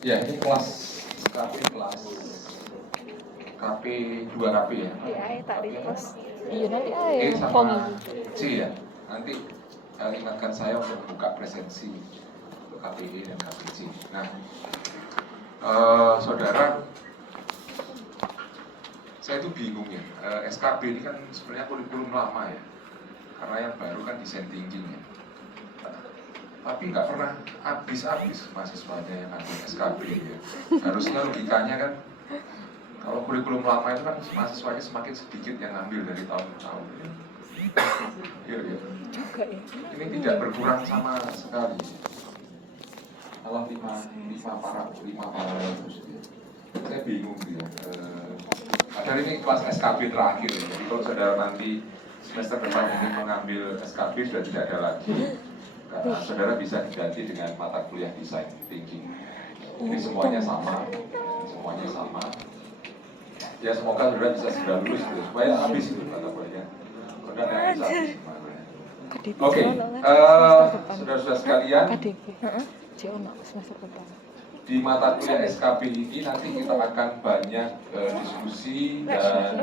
Ya, ini kelas KP 2 KP ya. Iya, tak repost. Iya nanti E sama C ya. Nanti ingatkan saya untuk buka presensi untuk KPE dan KPC. Nah, saudara, saya itu bingung ya. SKB ini kan sebenarnya kurikulum lama ya, karena yang baru kan desain thinking ya. Tapi nggak pernah habis-habis mahasiswanya yang ambil SKB ya. Harusnya logikanya kan, kalau kurikulum lama itu kan mahasiswanya semakin sedikit yang ambil dari tahun ke tahun ya. Iya. juga ya. Ini tidak berkurang sama sekali. Malah lima para terus ya. Saya bingung ya. Padahal ini kelas SKB terakhir ya. Jadi kalau saudara nanti semester depan ini mengambil SKB sudah tidak ada lagi. Karena saudara bisa diganti dengan mata kuliah design thinking. Jadi semuanya sama. Ya semoga saudara bisa segera lulus gitu, supaya habis itu mata kuliahnya. Saudara yang bisa habis. Oke, saudara-saudara sekalian, di mata kuliah SKB ini nanti kita akan banyak diskusi dan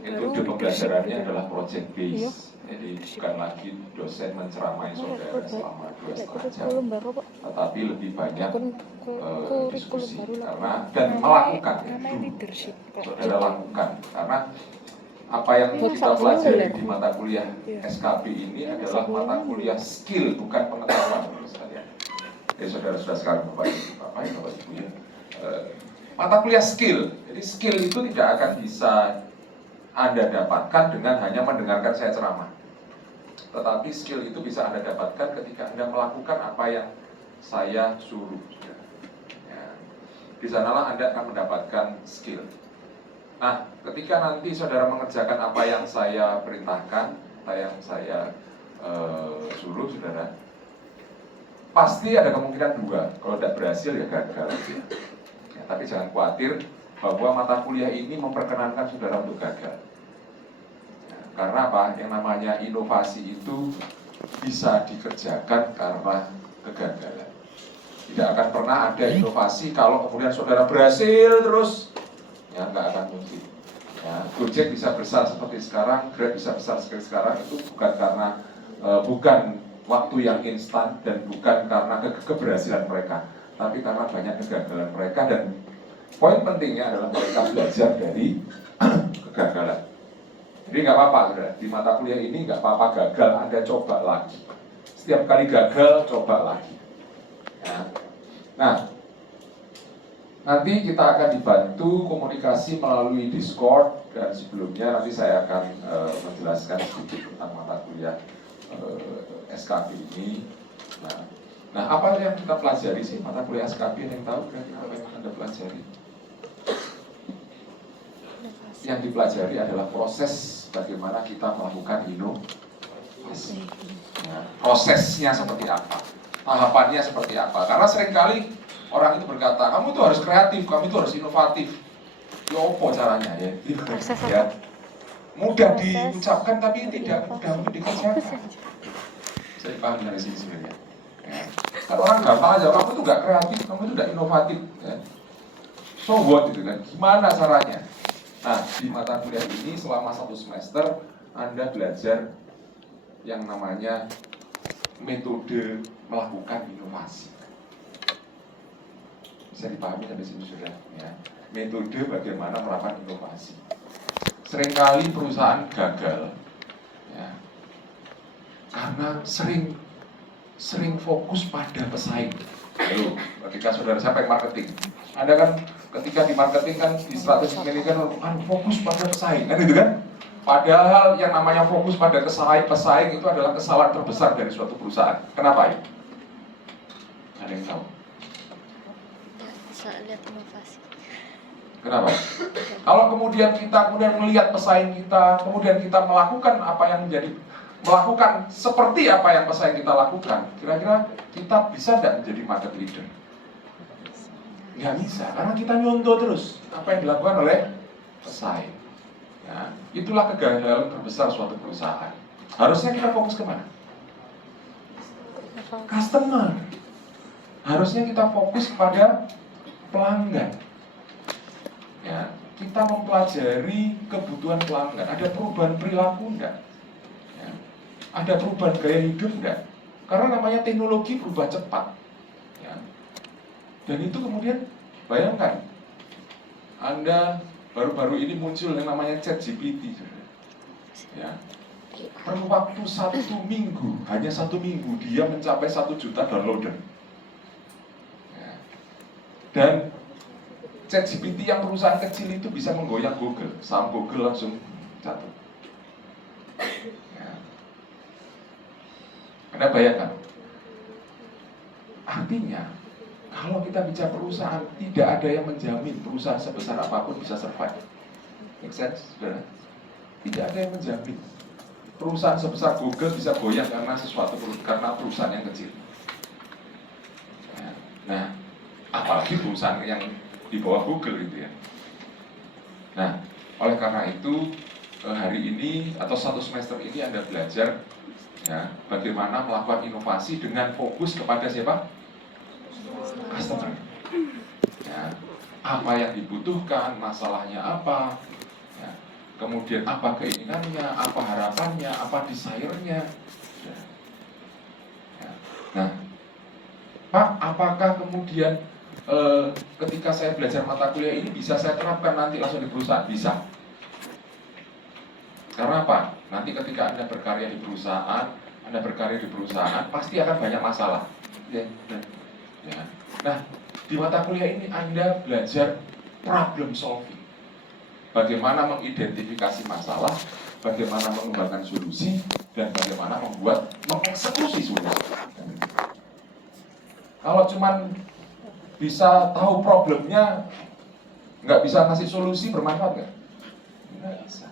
metode pembelajarannya adalah project based. Jadi bukan lagi dosen menceramai saudara selama 2,5 jam, tetapi lebih banyak diskusi karena dan melakukan. Saudara lakukan karena apa yang kita pelajari di mata kuliah SKB ini adalah mata kuliah skill, bukan pengetahuan, sekalian. Jadi saudara-saudara sekalian, Bapak Ibu ya, mata kuliah skill. Jadi skill itu tidak akan bisa Anda dapatkan dengan hanya mendengarkan saya ceramah. Tetapi skill itu bisa Anda dapatkan ketika Anda melakukan apa yang saya suruh. Ya. Di sanalah Anda akan mendapatkan skill. Nah, ketika nanti saudara mengerjakan apa yang saya perintahkan, apa yang saya suruh saudara, pasti ada kemungkinan 2. Kalau tidak berhasil ya gagal. Ya, tapi jangan khawatir bahwa mata kuliah ini memperkenankan saudara untuk gagal. Ya, karena apa? Yang namanya inovasi itu bisa dikerjakan karena kegagalan. Tidak akan pernah ada inovasi kalau kemudian saudara berhasil terus. Ya, nggak akan mungkin. Ya, Gojek bisa besar seperti sekarang, Grab bisa besar seperti sekarang itu bukan karena bukan waktu yang instan dan bukan karena keberhasilan mereka, tapi karena banyak kegagalan mereka, dan poin pentingnya adalah mereka belajar dari kegagalan. Jadi nggak apa-apa, saudara. Di mata kuliah ini nggak apa-apa gagal, Anda coba lagi. Setiap kali gagal, coba lagi. Ya. Nah, nanti kita akan dibantu komunikasi melalui Discord, dan sebelumnya nanti saya akan menjelaskan sedikit tentang mata kuliah SKB ini. Nah, apa yang kita pelajari sih mata kuliah SKB? Yang tahu kan apa yang Anda pelajari? Yang dipelajari adalah proses bagaimana kita melakukan inovasi. Ya, prosesnya seperti apa? Tahapannya seperti apa? Karena seringkali orang itu berkata, kamu itu harus kreatif, kamu itu harus inovatif. Ya apa caranya ya? Ya. Mudah diucapkan tapi tidak mudah untuk dikerjakan. Saya paham dari sini sebenarnya. Ya. Kan orang gampang aja, kamu itu nggak kreatif, kamu itu nggak inovatif. Ya. So what itu kan? Gimana caranya? Nah, di mata kuliah ini selama 1 semester Anda belajar yang namanya metode melakukan inovasi. Bisa dipahami sampai sini sudah ya. Metode bagaimana melakukan inovasi. Seringkali perusahaan gagal ya, karena sering fokus pada pesaing. Lalu ketika saudara siapa yang marketing, Anda kan ketika di marketing kan di strategi manajemen kan fokus pada pesaing kan itu kan. Padahal yang namanya fokus pada pesaing itu adalah kesalahan terbesar dari suatu perusahaan. Kenapa ya? Ada yang tahu? Lihat inovasi. Kenapa? Kalau kemudian kita melihat pesaing kita, kemudian kita melakukan apa yang melakukan seperti apa yang pesaing kita lakukan, kira-kira kita bisa tidak menjadi market leader? Nggak bisa, karena kita nyontoh terus apa yang dilakukan oleh pesaing. Ya, itulah kegagalan terbesar suatu perusahaan. Harusnya kita fokus kemana? Customer. Harusnya kita fokus kepada pelanggan. Ya, kita mempelajari kebutuhan pelanggan. Ada perubahan perilaku enggak? Ya, ada perubahan gaya hidup enggak? Karena namanya teknologi berubah cepat. Ya. Dan itu kemudian bayangkan, Anda baru-baru ini muncul yang namanya ChatGPT. Ya. Perlu waktu 1 minggu, hanya 1 minggu dia mencapai 1 juta downloader. Ya. Dan ChatGPT yang perusahaan kecil itu bisa menggoyang Google, saham Google langsung jatuh. Ya. Anda bayangkan, artinya kalau kita bicara perusahaan, tidak ada yang menjamin perusahaan sebesar apapun bisa survive. Make sense, saudara? Tidak ada yang menjamin perusahaan sebesar Google bisa goyang karena perusahaan yang kecil. Ya. Nah, apalagi perusahaan yang di bawah Google gitu ya. Nah, oleh karena itu hari ini atau 1 semester ini Anda belajar ya, bagaimana melakukan inovasi dengan fokus kepada siapa? Customer. Ya, apa yang dibutuhkan, masalahnya apa, ya, kemudian apa keinginannya, apa harapannya, apa desire-nya. Ya. Ya. Nah, Pak, apakah kemudian ketika saya belajar mata kuliah ini bisa saya terapkan nanti langsung di perusahaan? Bisa. Karena apa? Nanti ketika Anda berkarya di perusahaan, pasti akan banyak masalah. Ya. Ya. Nah, di mata kuliah ini Anda belajar problem solving. Bagaimana mengidentifikasi masalah, bagaimana mengembangkan solusi, dan bagaimana mengeksekusi solusi. Kalau cuman bisa tahu problemnya, nggak bisa ngasih solusi, bermanfaat nggak? Nggak bisa.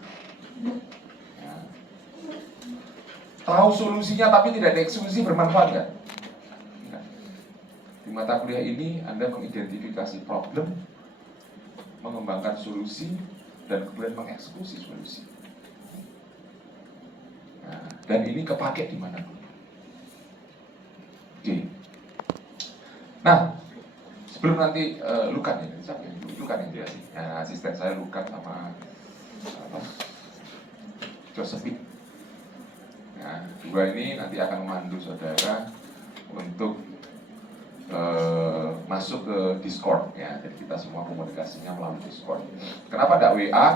Ya. Tahu solusinya tapi tidak dieksekusi, bermanfaat nggak? Nggak. Di mata kuliah ini Anda mengidentifikasi problem, mengembangkan solusi, dan kemudian mengeksekusi solusi. Nah, dan ini kepake di mana pun. Oke. Nah, sebelum nanti Lukan ya, siapa ya? Lukan yang jelasin. Nah, asisten saya Lukan sama Josephine. Nah, dua ini nanti akan memandu saudara untuk masuk ke Discord ya. Jadi kita semua komunikasinya melalui Discord. Kenapa tidak WA?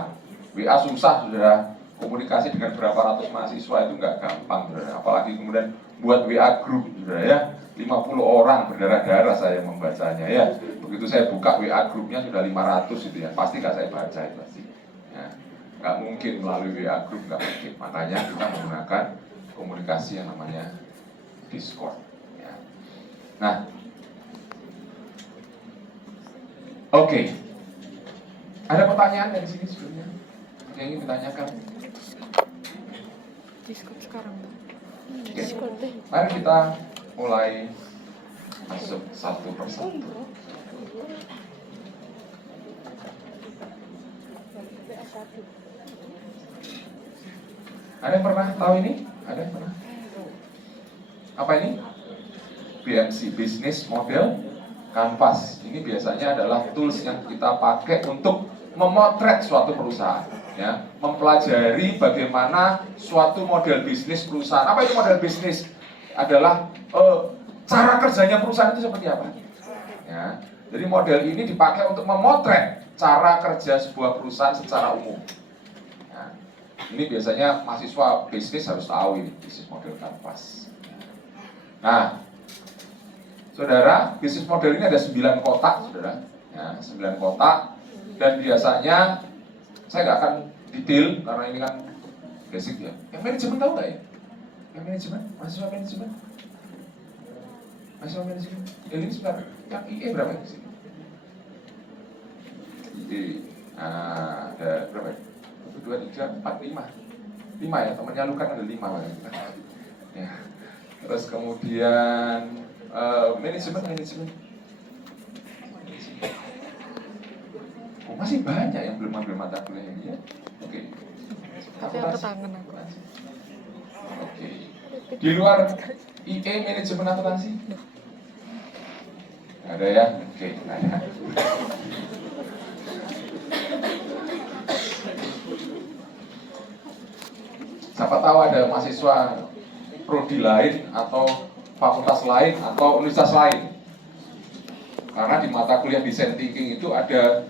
WA susah saudara. Komunikasi dengan berapa ratus mahasiswa itu nggak gampang saudara. Apalagi kemudian buat WA group saudara ya. 50 orang berdarah-darah saya membacanya ya. Begitu saya buka WA grupnya sudah 500 itu ya. Pasti nggak saya baca itu pasti. Ya. Nggak mungkin melalui WA group, nggak mungkin. Makanya kita menggunakan komunikasi yang namanya Discord. Ya. Nah, oke. Ada pertanyaan dari sini sebelumnya? Yang ingin ditanyakan? Discord sekarang. Oke. Mari kita mulai masuk satu persatu. Ada yang pernah tahu ini? Ada yang pernah? Apa ini? BMC, Business Model Canvas. Ini biasanya adalah tools yang kita pakai untuk memotret suatu perusahaan, ya, mempelajari bagaimana suatu model bisnis perusahaan. Apa itu model bisnis? Adalah cara kerjanya perusahaan itu seperti apa? Ya, jadi model ini dipakai untuk memotret cara kerja sebuah perusahaan secara umum. Ya, ini biasanya mahasiswa bisnis harus tahu ini bisnis model Canvas. Nah, saudara, bisnis model ini ada 9 kotak, saudara. Ya, 9 kotak. Dan biasanya saya nggak akan detail karena ini kan basic ya. Yang manajemen tahu nggak ya? Yang manajemen, mahasiswa manajemen, ini sebentar. Yang IE berapa di sini? IE, ada berapa? 1, 2, 3, 4, 5 ya, temannya Lukan ada 5 ya. Terus kemudian manajemen. Oh, masih banyak yang belum ambil mata kuliah ini ya. Oke. Tapi yang ketangan aku. Oke. Di luar IE manajemen akuntansi? Ada ya? Oke, nggak ada. Siapa tahu ada mahasiswa prodi lain atau fakultas lain atau universitas lain. Karena di mata kuliah design thinking itu ada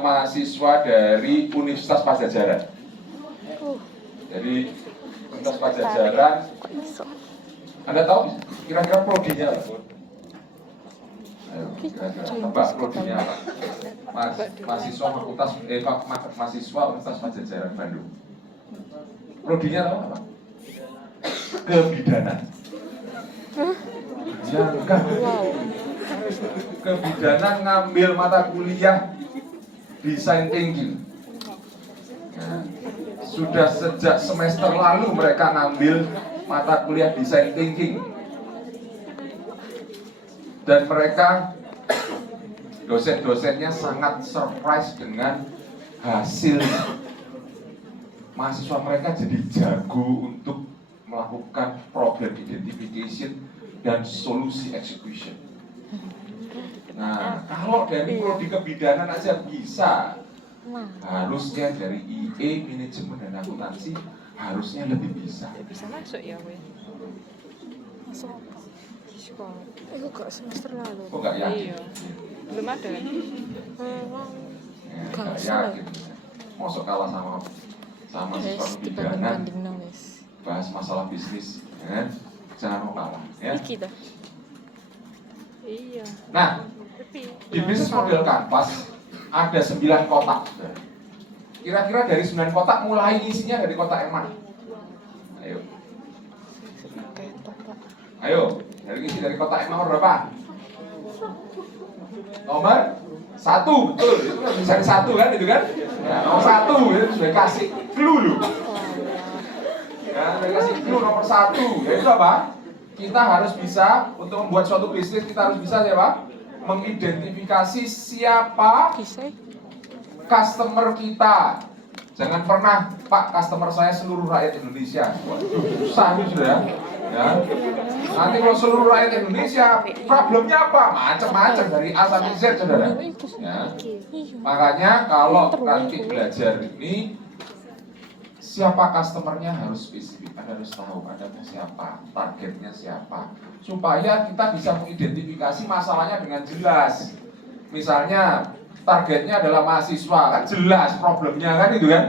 mahasiswa dari Universitas Pajajaran. Jadi Universitas Pajajaran, Anda tahu kira-kira prodinya apa? Ayo, kira-kira tebak prodinya apa? Mahasiswa mahasiswa Universitas Pajajaran Bandung. Prodinya apa? Kebidanan. Jangan. Kebidanan ngambil mata kuliah design thinking. Nah, sudah sejak semester lalu mereka ngambil mata kuliah design thinking. Dan mereka dosen-dosennya sangat surprise dengan hasilnya. Mahasiswa mereka jadi jago untuk melakukan problem identification dan solusi execution. Nah, kalau dari prodi kebidanan aja bisa, harusnya dari IE, manajemen dan akuntansi harusnya lebih bisa. Bisa masuk ya, weh. Masuk apa? Sekolah. Itu gak semester lalu. Kok gak yakin? Iya. Belum ada kan? Gak yakin. Masuk kalah sama siswa kebidanan. Bahas masalah bisnis, ya. Jangan mau kalah, ya. Iya. Nah, di bisnis model kanvas ada 9 kotak. Kira-kira dari 9 kotak mulai isinya dari kotak yang mana? Ayo. Ayo, dari kotak yang nomor berapa? Nomor 1, betul. Itu kan bisa 1 kan, itu kan? Ya, nomor 1 itu sudah kasih clue dulu. Ya, sudah kasih clue nomor 1. Yaitu apa? Kita harus bisa, untuk membuat suatu bisnis, kita harus bisa siapa? Mengidentifikasi siapa customer kita. Jangan pernah, Pak, customer saya seluruh rakyat Indonesia. Waduh, susah itu sudah ya. Nanti kalau seluruh rakyat Indonesia, problemnya apa? Macam-macam dari A sampai Z, saudara. Ya. Makanya kalau nanti belajar ini, siapa customernya harus spesifik. Anda harus tahu Anda mau siapa, targetnya siapa, supaya kita bisa mengidentifikasi masalahnya dengan jelas. Misalnya targetnya adalah mahasiswa, kan jelas problemnya kan itu kan.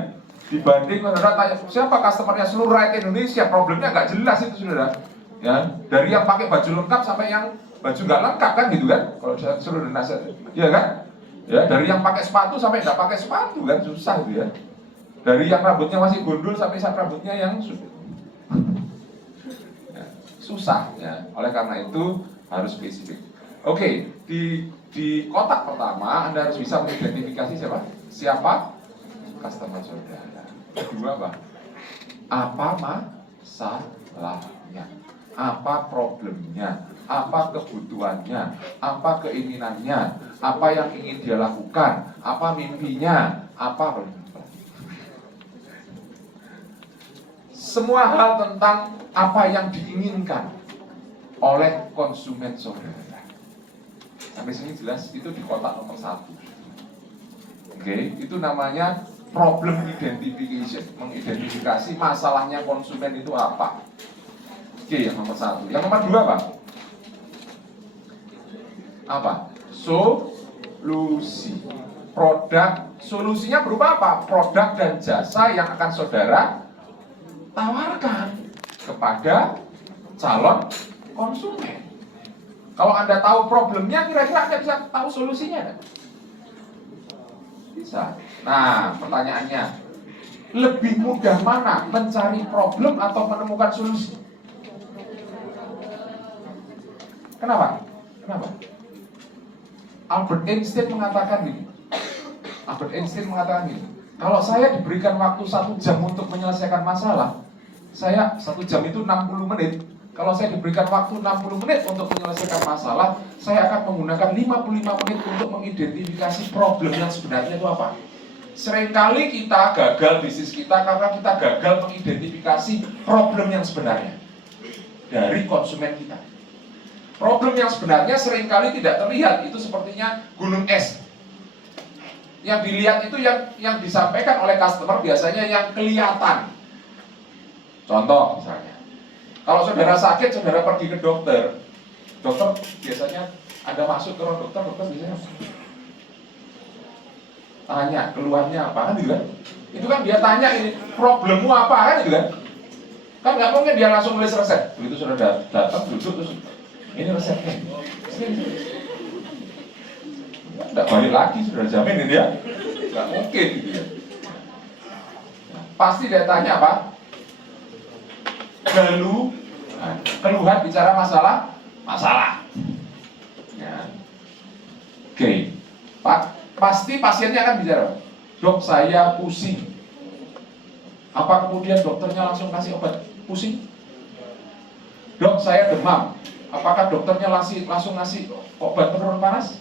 Dibanding saudara tanya siapa customernya seluruh rakyat Indonesia, problemnya nggak jelas itu saudara. Ya, dari yang pakai baju lengkap sampai yang baju nggak lengkap kan gitu kan. Kalau seluruh Indonesia, ya kan. Ya, dari yang pakai sepatu sampai nggak pakai sepatu kan susah itu ya. Dari yang rambutnya masih gondol sampai rambutnya yang ya, susah ya. Oleh karena itu harus spesifik. Oke, di kotak pertama Anda harus bisa mengidentifikasi siapa customer saudara. Kedua apa masalahnya, apa problemnya, apa kebutuhannya, apa keinginannya, apa yang ingin dia lakukan, apa mimpinya, apa semua hal tentang apa yang diinginkan oleh konsumen saudara. Sampai sini jelas, itu di kotak nomor 1. Oke, itu namanya problem identification, mengidentifikasi masalahnya konsumen itu apa. Oke, yang nomor 1. Yang nomor 2 apa? Solusi. Produk, solusinya berupa apa? Produk dan jasa yang akan saudara tawarkan kepada calon konsumen. Kalau Anda tahu problemnya, kira-kira Anda bisa tahu solusinya kan? Bisa. Nah, pertanyaannya, lebih mudah mana mencari problem atau menemukan solusi? Kenapa? Albert Einstein mengatakan gini. Kalau saya diberikan waktu 1 jam untuk menyelesaikan masalah, saya 1 jam itu 60 menit. Kalau saya diberikan waktu 60 menit untuk menyelesaikan masalah, saya akan menggunakan 55 menit untuk mengidentifikasi problem yang sebenarnya itu apa. Seringkali kita gagal bisnis kita karena kita gagal mengidentifikasi problem yang sebenarnya dari konsumen kita. Problem yang sebenarnya seringkali tidak terlihat, itu sepertinya gunung es. Yang dilihat itu yang disampaikan oleh customer biasanya yang kelihatan. Contoh misalnya, kalau saudara sakit, saudara pergi ke dokter, dokter biasanya Anda masuk ke ruang dokter, dokter biasanya tanya keluarnya apa kan gitu kan? Itu kan dia tanya ini problemmu apa kan gitu kan? Kan nggak mungkin dia langsung nulis resep. Begitu saudara datang duduk terus ini resepnya. Nggak balik lagi saudara jamin ini ya? Nggak mungkin gitu ya. Pasti dia tanya apa? Keluhan bicara masalah. Ya. Oke. Pasti pasiennya akan bicara, dok saya pusing. Apa kemudian dokternya langsung kasih obat pusing? Dok saya demam. Apakah dokternya langsung ngasih obat penurun panas?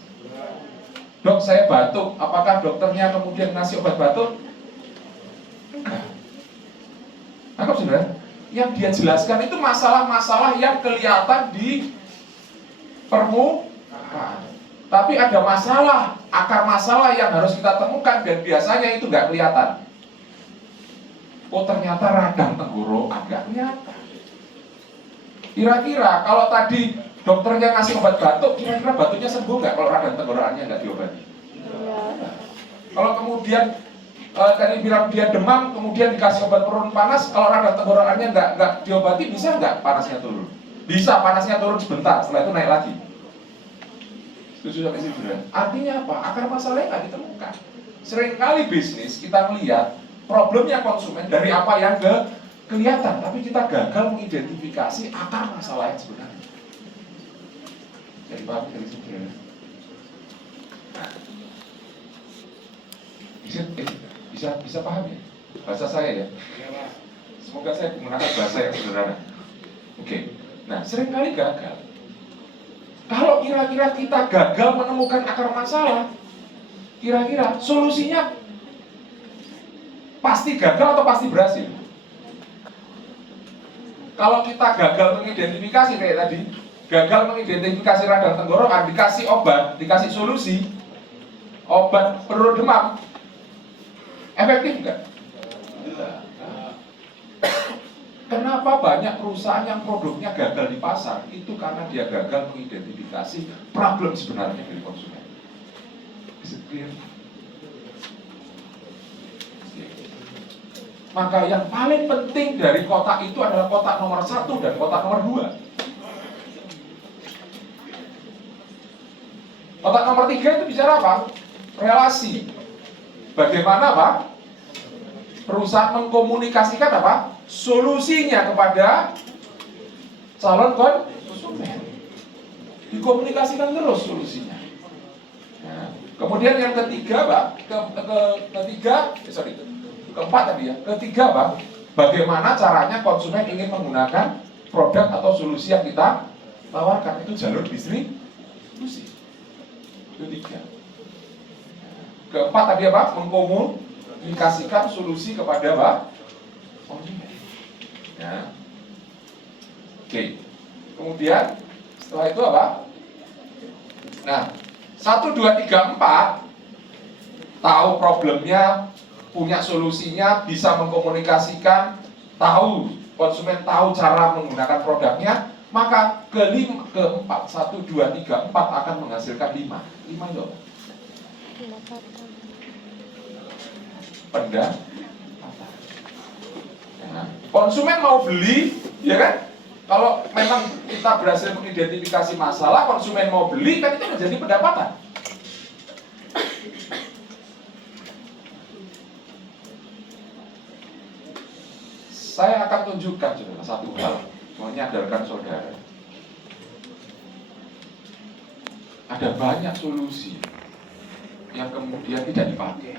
Dok saya batuk. Apakah dokternya kemudian ngasih obat batuk? Anggap saudara, yang dia jelaskan itu masalah-masalah yang kelihatan di permukaan. Tapi ada masalah, akar masalah yang harus kita temukan dan biasanya itu nggak kelihatan. Oh ternyata radang tenggorokan nggak kelihatan. Kira-kira kalau tadi dokternya ngasih obat batuk, kira-kira batuknya sembuh nggak kalau radang tenggorokannya nggak diobati? Kalau kemudian tadi bilang dia demam, kemudian dikasih obat penurun panas, kalau radang tenggorokannya nggak diobati, bisa nggak panasnya turun? Bisa, panasnya turun sebentar, setelah itu naik lagi. Setuju sampai sini saudara? Artinya apa? Akar masalahnya nggak ditemukan. Seringkali bisnis kita melihat problemnya konsumen dari apa yang kelihatan, tapi kita gagal mengidentifikasi akar masalah yang sebenarnya. Jadi paham dari sini saudara? Bisa paham ya? Bahasa saya ya? Semoga saya menggunakan bahasa yang sederhana. Oke. Nah, seringkali gagal. Kalau kira-kira kita gagal menemukan akar masalah, kira-kira solusinya pasti gagal atau pasti berhasil? Kalau kita gagal mengidentifikasi kayak tadi, gagal mengidentifikasi radang tenggorokan, dikasih obat, dikasih solusi, obat penurun demam, efektif nggak? Kenapa banyak perusahaan yang produknya gagal di pasar? Itu karena dia gagal mengidentifikasi problem sebenarnya dari konsumen. Maka yang paling penting dari kotak itu adalah kotak nomor 1 dan kotak nomor 2. Kotak nomor 3 itu bicara apa? Relasi. Bagaimana Pak? Perusahaan mengkomunikasikan apa? Solusinya kepada calon konsumen. Dikomunikasikan terus solusinya. Nah, kemudian yang ketiga, Pak, keempat tadi ya. Ketiga, Pak, bagaimana caranya konsumen ingin menggunakan produk atau solusi yang kita tawarkan, itu jalur distribusi. Itu 3. Keempat tadi apa? Mengkomunikasikan solusi kepada Pak konsumen. Ya. Oke. Kemudian setelah itu apa? Nah, 1, 2, 3, 4 tahu problemnya, punya solusinya, bisa mengkomunikasikan, tahu konsumen tahu cara menggunakan produknya, maka keempat 1, 2, 3, 4 akan menghasilkan 5 itu apa? Pendapatan. Nah, konsumen mau beli, ya kan? Kalau memang kita berhasil mengidentifikasi masalah, konsumen mau beli, kan itu menjadi pendapatan. Saya akan tunjukkan saudara satu hal, menyadarkan saudara. Ada banyak solusi yang kemudian tidak dipakai.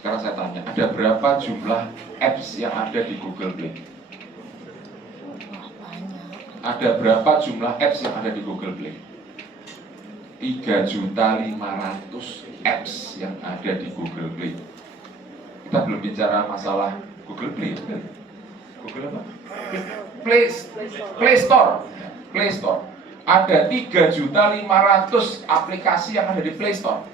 Sekarang saya tanya, ada berapa jumlah apps yang ada di Google Play? Ada berapa jumlah apps yang ada di Google Play? 3.500.000 apps yang ada di Google Play. Kita belum bicara masalah Google Play. Google apa? Play Store. Play Store. Ada 3.500.000 aplikasi yang ada di Play Store.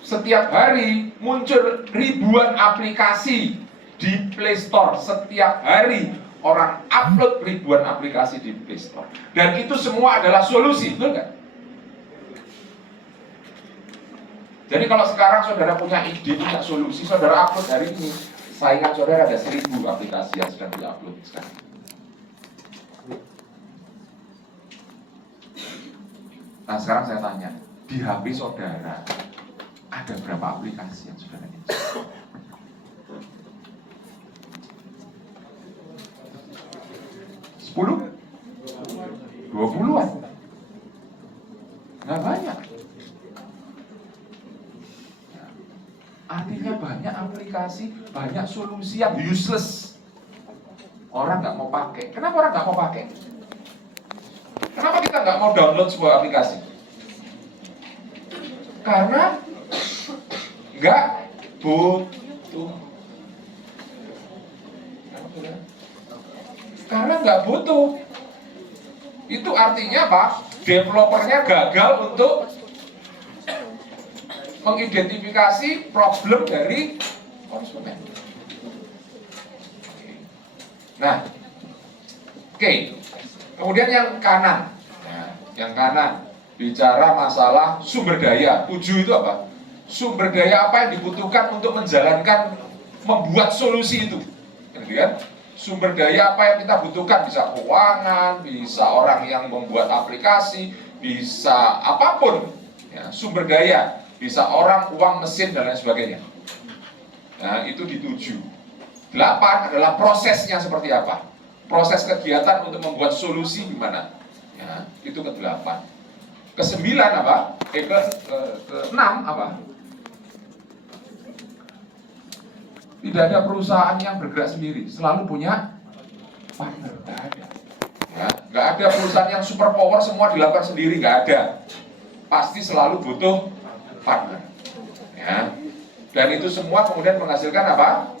Setiap hari muncul ribuan aplikasi di Play Store. Setiap hari orang upload ribuan aplikasi di Play Store. Dan itu semua adalah solusi, betul nggak? Jadi kalau sekarang saudara punya ide, punya solusi, saudara upload hari ini. Saingan saudara ada 1.000 aplikasi yang sedang diupload sekarang. Nah sekarang saya tanya, di HP saudara ada berapa aplikasi yang saudara install? 10? 20-an? Nggak banyak. Artinya banyak aplikasi, banyak solusi yang useless. Orang nggak mau pakai. Kenapa orang nggak mau pakai? Kenapa kita nggak mau download sebuah aplikasi? Karena nggak butuh. Karena nggak butuh. Itu artinya apa? Developernya gagal untuk mengidentifikasi problem dari konsumen. Nah, oke. Kemudian yang kanan, yang kanan bicara masalah sumber daya. 7 itu apa? Sumber daya apa yang dibutuhkan untuk menjalankan, membuat solusi itu. Kemudian sumber daya apa yang kita butuhkan, bisa keuangan, bisa orang yang membuat aplikasi, bisa apapun. Ya, sumber daya, bisa orang, uang, mesin dan lain sebagainya. Nah, itu di 7. 8 adalah prosesnya seperti apa? Proses kegiatan untuk membuat solusi gimana? Ya, itu ke-8. Ke-9 apa? Ke-6 apa? Tidak ada perusahaan yang bergerak sendiri, selalu punya partner. Nggak ada. Ya, nggak ada perusahaan yang super power semua dilakukan sendiri, nggak ada. Pasti selalu butuh partner. Ya. Dan itu semua kemudian menghasilkan apa?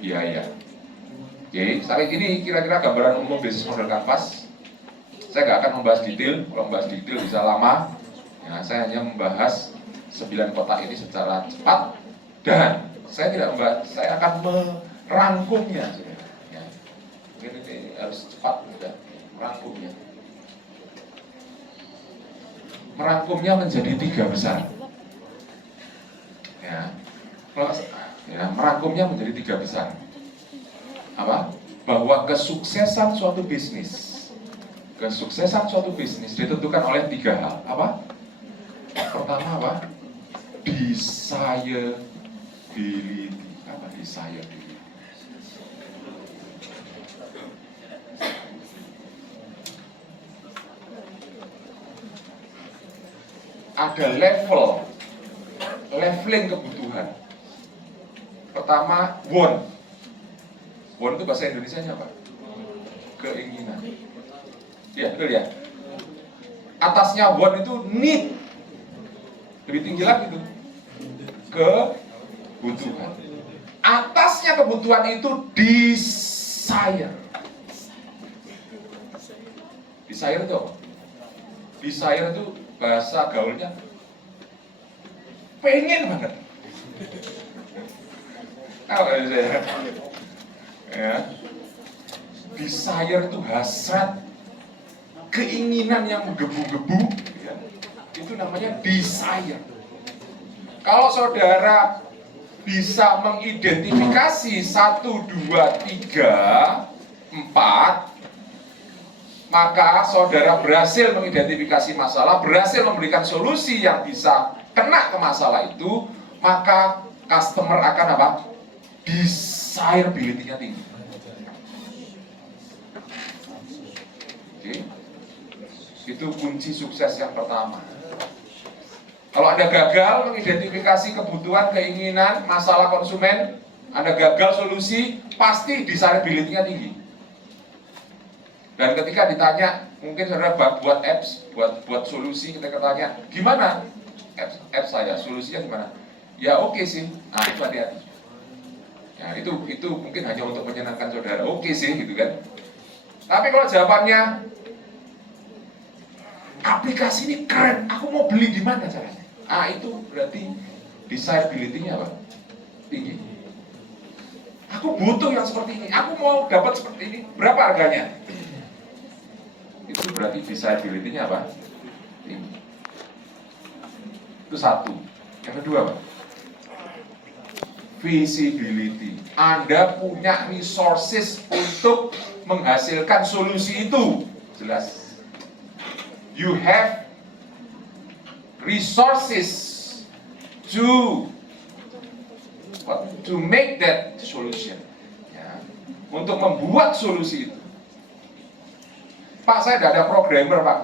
Biaya. Oke, sampai ini kira-kira gambaran umum bisnis model kanvas. Saya nggak akan membahas detail, kalau membahas detail bisa lama. Ya, saya hanya membahas 9 kotak ini secara cepat dan saya tidak membahas, saya akan merangkumnya. Ya. Mungkin ini harus cepat, ya. Merangkumnya. Merangkumnya menjadi 3 besar. Ya, merangkumnya menjadi 3 besar. Apa? Bahwa kesuksesan suatu bisnis ditentukan oleh 3 hal. Apa? Pertama apa? Desirability. Apa desirability? Ada leveling kebutuhan. Pertama, want. Want itu bahasa Indonesianya apa? Keinginan. Ya, betul ya. Atasnya want itu need. Lebih tinggi lagi itu. Kebutuhan. Atasnya kebutuhan itu desire. Desire itu apa? Desire itu bahasa gaulnya pengen banget. Apa saya? Ya. Desire itu hasrat, keinginan yang menggebu-gebu, ya. Itu namanya desire. Kalau saudara bisa mengidentifikasi 1, 2, 3, 4, maka saudara berhasil mengidentifikasi masalah, berhasil memberikan solusi yang bisa kena ke masalah itu, maka customer akan apa? Desirability-nya tinggi. Oke. Itu kunci sukses yang pertama. Kalau Anda gagal mengidentifikasi kebutuhan, keinginan, masalah konsumen, Anda gagal solusi, pasti desirability-nya tinggi. Dan ketika ditanya, mungkin saudara buat apps, buat solusi, kita tanya, gimana apps saya, solusinya gimana? Ya oke sih, nah itu hati-hati. Ya itu mungkin hanya untuk menyenangkan saudara, oke sih gitu kan. Tapi kalau jawabannya aplikasi ini keren, aku mau beli di mana caranya? Itu berarti desirability-nya apa? Tinggi. Aku butuh yang seperti ini, aku mau dapat seperti ini, berapa harganya? Itu berarti desirability-nya apa? Tinggi. Itu satu. Yang kedua apa? Visibility. Anda punya resources untuk menghasilkan solusi itu. Jelas. You have resources to make that solution. Ya. Untuk membuat solusi itu. Pak, saya tidak ada programmer, Pak.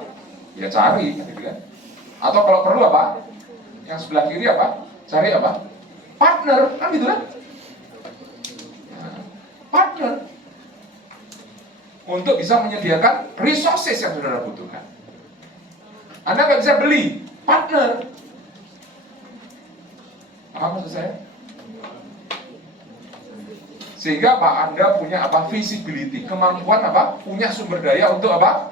Ya cari, gitu kan. Atau kalau perlu apa? Yang sebelah kiri apa? Cari apa? Partner, kan gitu kan? Nah, partner untuk bisa menyediakan resources yang saudara butuhkan. Anda nggak bisa beli partner. Paham maksud saya? Sehingga Pak, Anda punya apa? Visibility, kemampuan apa? Punya sumber daya untuk apa?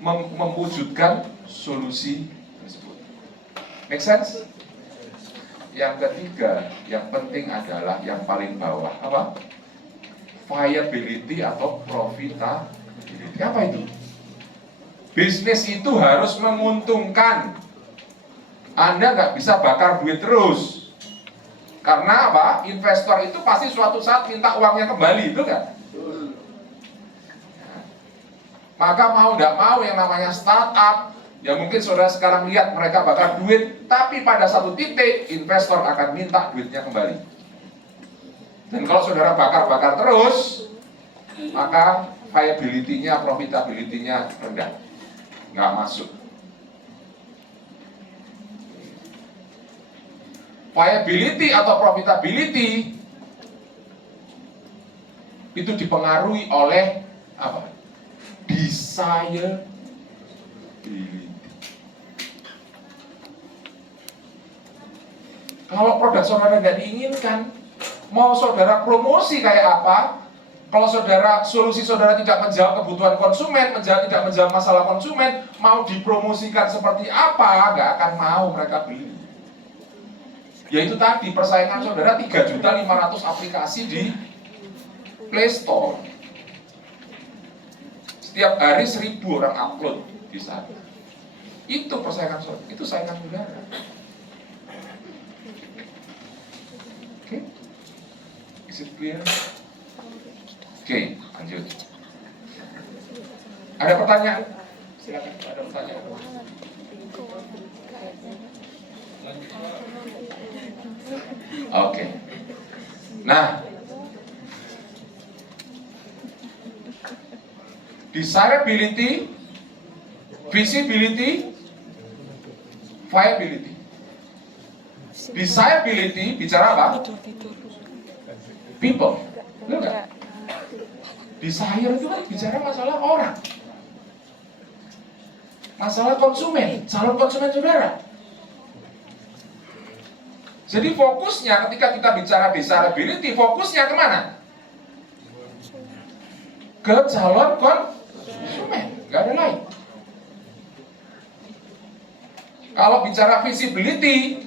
Mewujudkan solusi tersebut. Make sense? Yang ketiga, yang penting adalah yang paling bawah apa? Viability atau profitability. Apa itu? Bisnis itu harus menguntungkan. Anda nggak bisa bakar duit terus. Karena apa? Investor itu pasti suatu saat minta uangnya kembali, itu kan? Maka mau nggak mau yang namanya startup, ya mungkin saudara sekarang lihat mereka bakar duit, tapi pada satu titik investor akan minta duitnya kembali. Dan kalau saudara bakar-bakar terus, maka viability-nya, profitability-nya rendah, nggak masuk. Viability atau profitability itu dipengaruhi oleh apa? Desirability. Kalau produk saudara nggak diinginkan, mau saudara promosi kayak apa? Kalau saudara solusi saudara tidak menjawab kebutuhan konsumen, tidak menjawab masalah konsumen, mau dipromosikan seperti apa, nggak akan mau mereka beli. Yaitu tadi persaingan saudara 3.500.000 aplikasi di Play Store. Setiap hari 1.000 orang upload di sana. Itu persaingan saudara, itu saingan saudara. Oke, is it clear? Oke, lanjut. Ada pertanyaan? Silakan, ada pertanyaan. Oke. Nah, desirability, visibility, viability. Desirability bicara apa? People. Betul nggak? Desire itu kan bicara masalah orang, masalah konsumen, calon konsumen saudara. Jadi fokusnya ketika kita bicara desirability, fokusnya kemana? Ke calon konsumen, nggak ada lain. Kalau bicara visibility,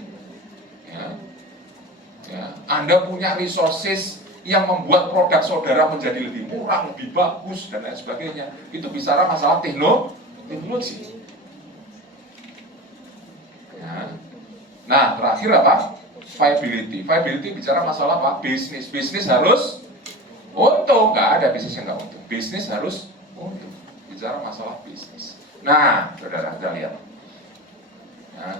Anda punya resources yang membuat produk saudara menjadi lebih murah, lebih bagus, dan lain sebagainya. Itu bicara masalah teknologi. Nah, terakhir apa? Viability. Viability bicara masalah apa? Bisnis. Bisnis harus untung. Nggak ada bisnis yang nggak untung. Bisnis harus untung. Bicara masalah bisnis. Nah, saudara, kita lihat. Nah,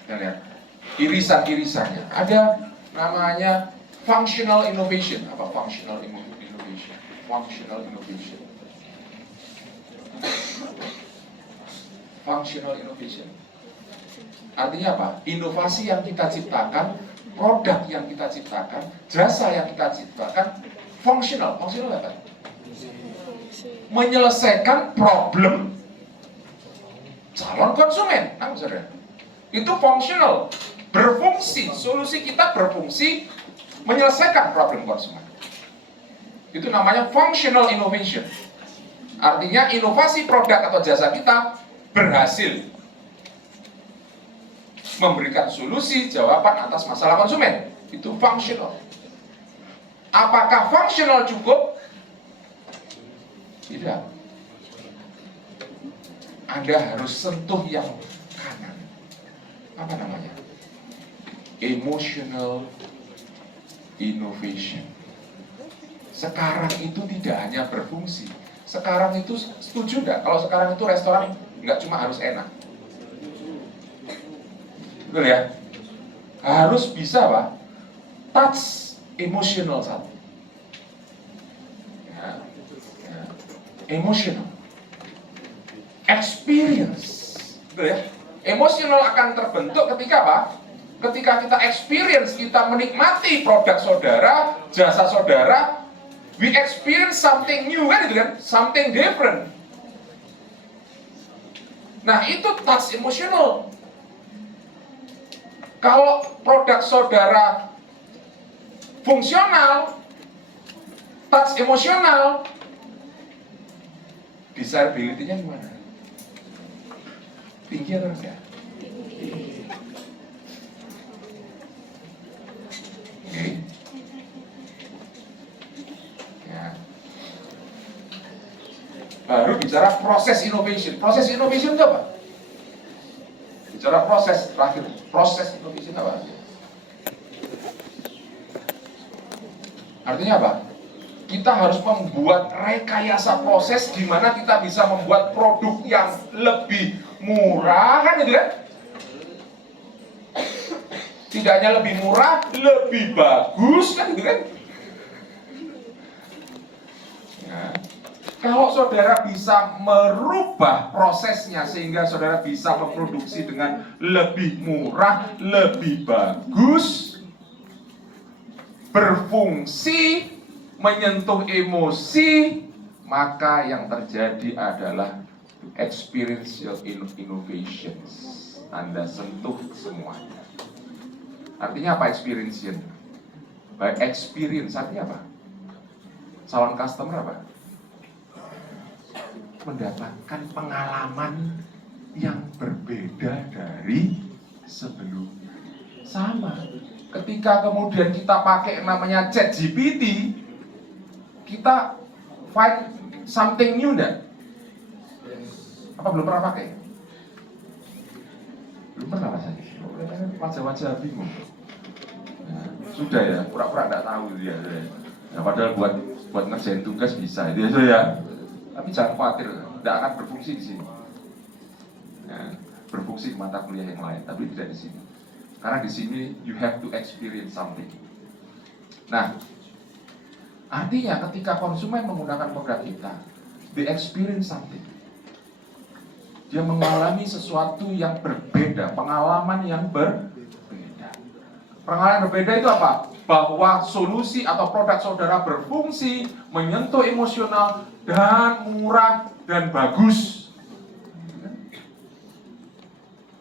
kita lihat irisan-irisannya. Ada namanya functional innovation. Apa functional innovation? Functional innovation. Functional innovation. Artinya apa? Inovasi yang kita ciptakan, produk yang kita ciptakan, jasa yang kita ciptakan, functional. Functional apa? Menyelesaikan problem calon konsumen. Nah, saudara, itu functional. Berfungsi, solusi kita berfungsi menyelesaikan problem konsumen. Itu namanya functional innovation. Artinya inovasi produk atau jasa kita berhasil memberikan solusi jawaban atas masalah konsumen. Itu functional. Apakah functional cukup? Tidak. Anda harus sentuh yang kanan. Apa namanya? Emotional innovation. Sekarang itu tidak hanya berfungsi. Sekarang itu setuju nggak? Kalau sekarang itu restoran nggak cuma harus enak. Betul ya? Harus bisa, Pak. Touch emotional satu. Ya. Emotional. Experience. Betul ya? Emotional akan terbentuk ketika apa? Ketika kita experience, kita menikmati produk saudara, jasa saudara, we experience something new, kan itu kan? Something different. Nah, itu touch emotional. Kalau produk saudara fungsional, touch emosional, desirability-nya gimana? Tinggi atau enggak? Oke. Ya. Baru bicara proses innovation. Proses innovation itu apa? Bicara proses terakhir. Proses innovation apa? Artinya apa? Kita harus membuat rekayasa proses di mana kita bisa membuat produk yang lebih murah, kan gitu kan? Tidak hanya lebih murah, lebih bagus, kan gitu kan? Nah, kalau saudara bisa merubah prosesnya sehingga saudara bisa memproduksi dengan lebih murah, lebih bagus, berfungsi, menyentuh emosi, maka yang terjadi adalah experiential innovations. Anda sentuh semuanya. Artinya apa experiential? By experience artinya apa? Calon customer apa? Mendapatkan pengalaman yang berbeda dari sebelumnya. Sama. Ketika kemudian kita pakai namanya ChatGPT, kita find something new enggak? Apa belum pernah pakai? Belum pernah rasanya. Wajah-wajah bingung. Nah, sudah ya, pura-pura enggak tahu dia. Nah, padahal buat ngerjain tugas bisa itu ya. Tapi jangan khawatir, tidak akan berfungsi di sini. Nah, berfungsi di mata kuliah yang lain, tapi tidak di sini. Karena di sini you have to experience something. Nah, artinya ketika konsumen menggunakan produk kita, they experience something. Dia mengalami sesuatu yang berbeda, pengalaman yang berbeda. Pengalaman berbeda itu apa? Bahwa solusi atau produk saudara berfungsi, menyentuh emosional, dan murah, dan bagus.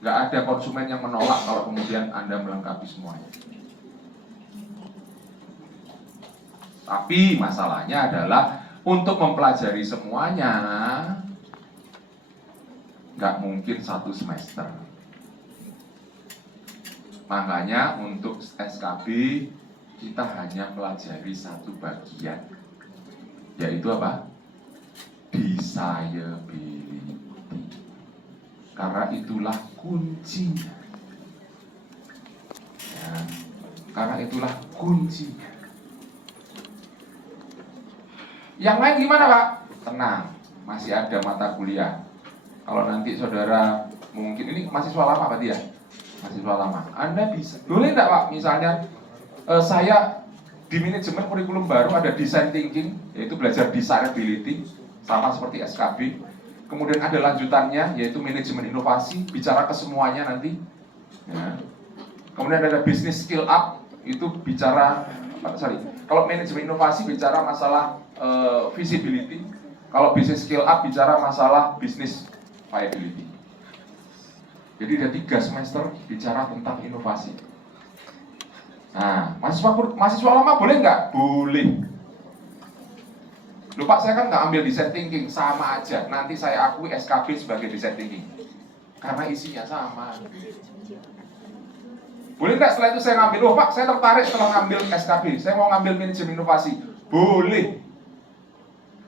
Gak ada konsumen yang menolak kalau kemudian Anda melengkapi semuanya. Tapi masalahnya adalah untuk mempelajari semuanya gak mungkin 1 semester. Makanya untuk SKB kita hanya pelajari 1 bagian, yaitu apa? Desirability. Karena itulah kuncinya. Ya, karena itulah kuncinya. Yang lain gimana, Pak? Tenang, masih ada mata kuliah. Kalau nanti saudara mungkin ini mahasiswa lama Pak dia, mahasiswa lama. Anda bisa, boleh enggak Pak? Misalnya saya di manajemen kurikulum baru ada design thinking, yaitu belajar desirability, sama seperti SKB. Kemudian ada lanjutannya, yaitu manajemen inovasi, bicara ke semuanya nanti. Ya. Kemudian ada business skill up, itu bicara, kalau manajemen inovasi bicara masalah visibility, kalau business skill up bicara masalah business viability. Jadi ada 3 semester bicara tentang inovasi. Nah, mahasiswa lama boleh nggak? Boleh. Loh Pak, saya kan nggak ambil design thinking, sama aja. Nanti saya akui SKB sebagai design thinking. Karena isinya sama. Boleh nggak setelah itu saya ngambil, oh Pak, saya tertarik setelah ngambil SKB, saya mau ngambil manajemen inovasi. Boleh.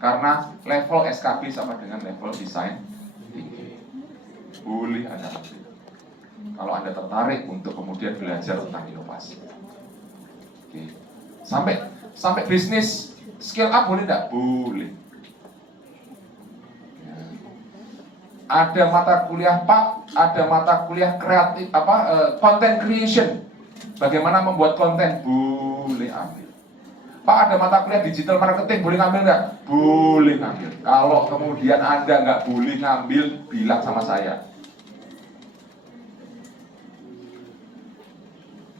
Karena level SKB sama dengan level design thinking. Boleh Anda ambil. Kalau Anda tertarik untuk kemudian belajar tentang inovasi. Oke. Sampai bisnis scale up boleh enggak? Boleh. Ya. Ada mata kuliah Pak, ada mata kuliah kreatif content creation. Bagaimana membuat konten? Boleh ambil. Pak, ada mata kuliah digital marketing, boleh ngambil nggak? Boleh ngambil. Kalau kemudian Anda nggak boleh ngambil, bilang sama saya.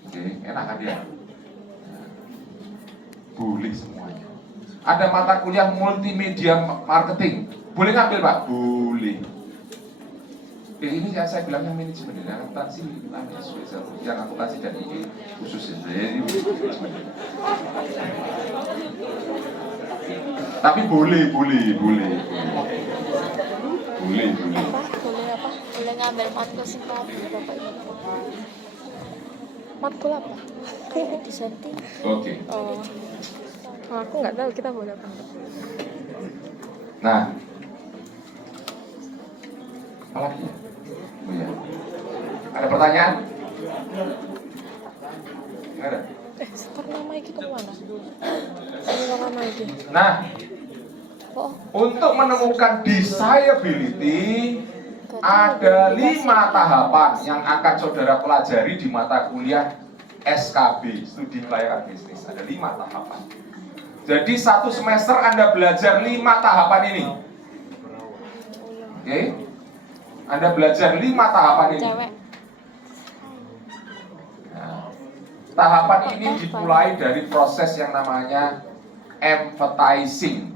Oke, enak kan dia? Boleh semuanya. Ada mata kuliah multimedia marketing, boleh ngambil Pak? Boleh. Ini yang saya bilangnya manajemen, yang akuntansi, yang akuntansi dan IG khusus ya. Tapi boleh. Boleh apa? Boleh ngambil matkul singkatan Bapak Ibu. Matkul apa? Dissenting. Oke. Oh, aku nggak tahu kita boleh apa. Nah, apa lagi? Oh iya. Ada pertanyaan? Nggak ada. Start nama iki kemana? Nama iki. Nah, untuk menemukan desirability ada 5 tahapan yang akan saudara pelajari di mata kuliah SKB, studi pelayaran bisnis. Ada 5 tahapan. Jadi 1 semester Anda belajar 5 tahapan ini. Oke? Anda belajar 5 tahapan ini. Nah, tahapan ini dimulai dari proses yang namanya empathizing,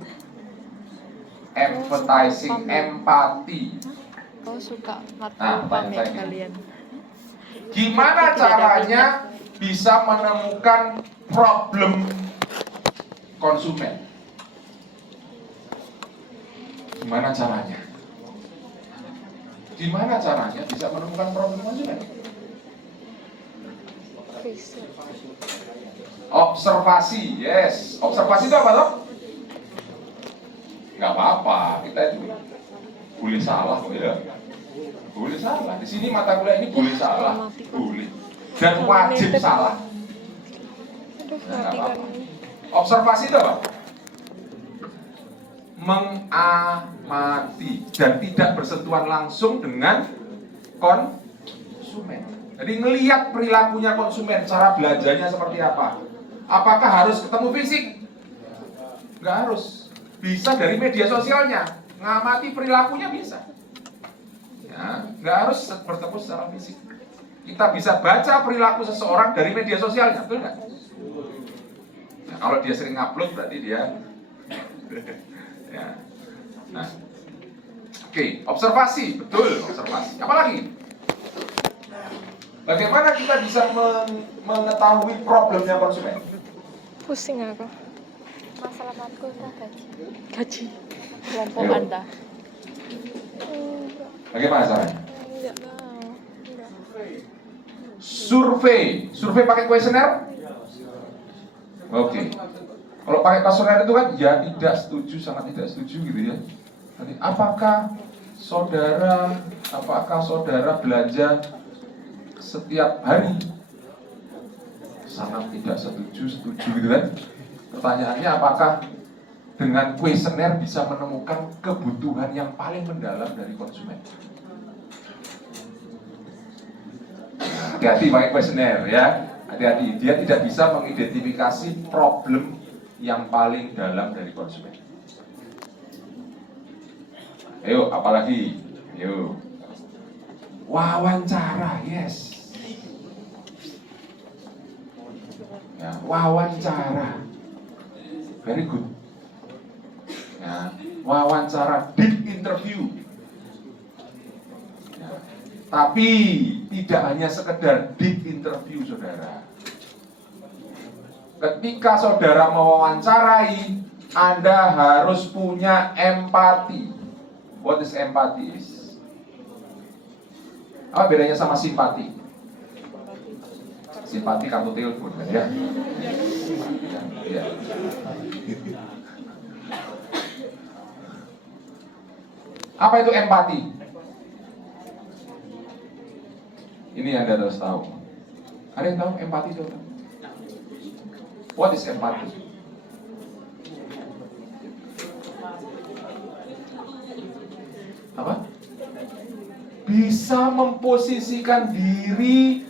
empati. Oh, suka matkul pamer kalian. Gimana caranya bisa menemukan problem konsumen? Gimana caranya? Gimana caranya bisa menemukan problem konsumen? Observasi, yes. Observasi itu apa toh? Nggak apa-apa, kita itu boleh salah, ya. Boleh salah. Di sini mata kuliah ini boleh salah, boleh. Dan wajib salah. Nah, nggak apa-apa. Observasi itu apa? Mengamati dan tidak bersentuhan langsung dengan konsumen. Jadi ngelihat perilakunya konsumen, cara belanjanya seperti apa. Apakah harus ketemu fisik? Nggak harus. Bisa dari media sosialnya, ngamati perilakunya bisa. Ya, nggak harus bertemu secara fisik. Kita bisa baca perilaku seseorang dari media sosialnya, betul nggak? Nah, kalau dia sering upload berarti dia. Ya. Nah, oke, observasi, betul, observasi. Apalagi? Bagaimana kita bisa mengetahui problemnya konsumen? Pusing aku. Masalah matkul gaji kelompok Ayo. Anda. Bagaimana caranya? Enggak tahu. Survei pakai kuesioner? Oke. Kalau pakai kuesioner itu kan ya tidak setuju, sangat tidak setuju gitu ya. Nanti apakah saudara belanja setiap hari? Sangat tidak setuju gitu kan. Pertanyaannya apakah dengan kuesioner bisa menemukan kebutuhan yang paling mendalam dari konsumen? Hati-hati pakai kuesioner ya. Hati-hati, dia tidak bisa mengidentifikasi problem yang paling dalam dari konsumen. Ayo, apalagi? Ayo. Wawancara, yes. Ya, wawancara. Very good. Ya, wawancara, deep interview. Ya, tapi tidak hanya sekedar deep interview, saudara. Ketika saudara mewawancarai, Anda harus punya empati. What is empathy is? Apa bedanya sama simpati? Simpati kartu telepon kan ya? Ya. Apa itu empati? Ini Anda harus tahu. Ada yang tahu empati itu apa? What is empati? Apa? Bisa memposisikan diri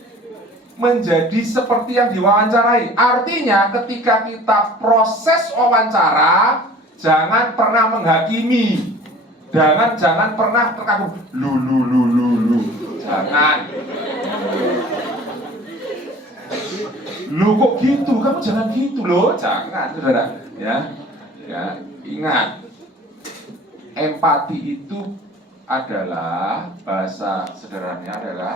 menjadi seperti yang diwawancarai. Artinya ketika kita proses wawancara, jangan pernah menghakimi. Jangan pernah terkagum. Lu. Jangan. Lu kok gitu? Kamu jangan gitu loh. Jangan, saudara. Ya, ingat. Empati itu adalah, bahasa sederhananya adalah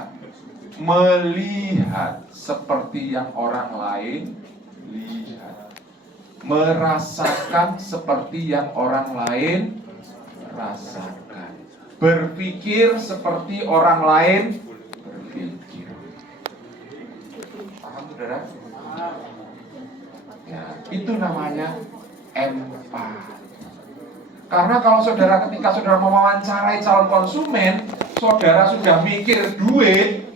melihat seperti yang orang lain lihat, merasakan seperti yang orang lain rasakan, berpikir seperti orang lain berpikir. Paham, saudara? Ya, itu namanya empati. Karena kalau saudara ketika saudara mewawancarai calon konsumen, saudara sudah mikir duit,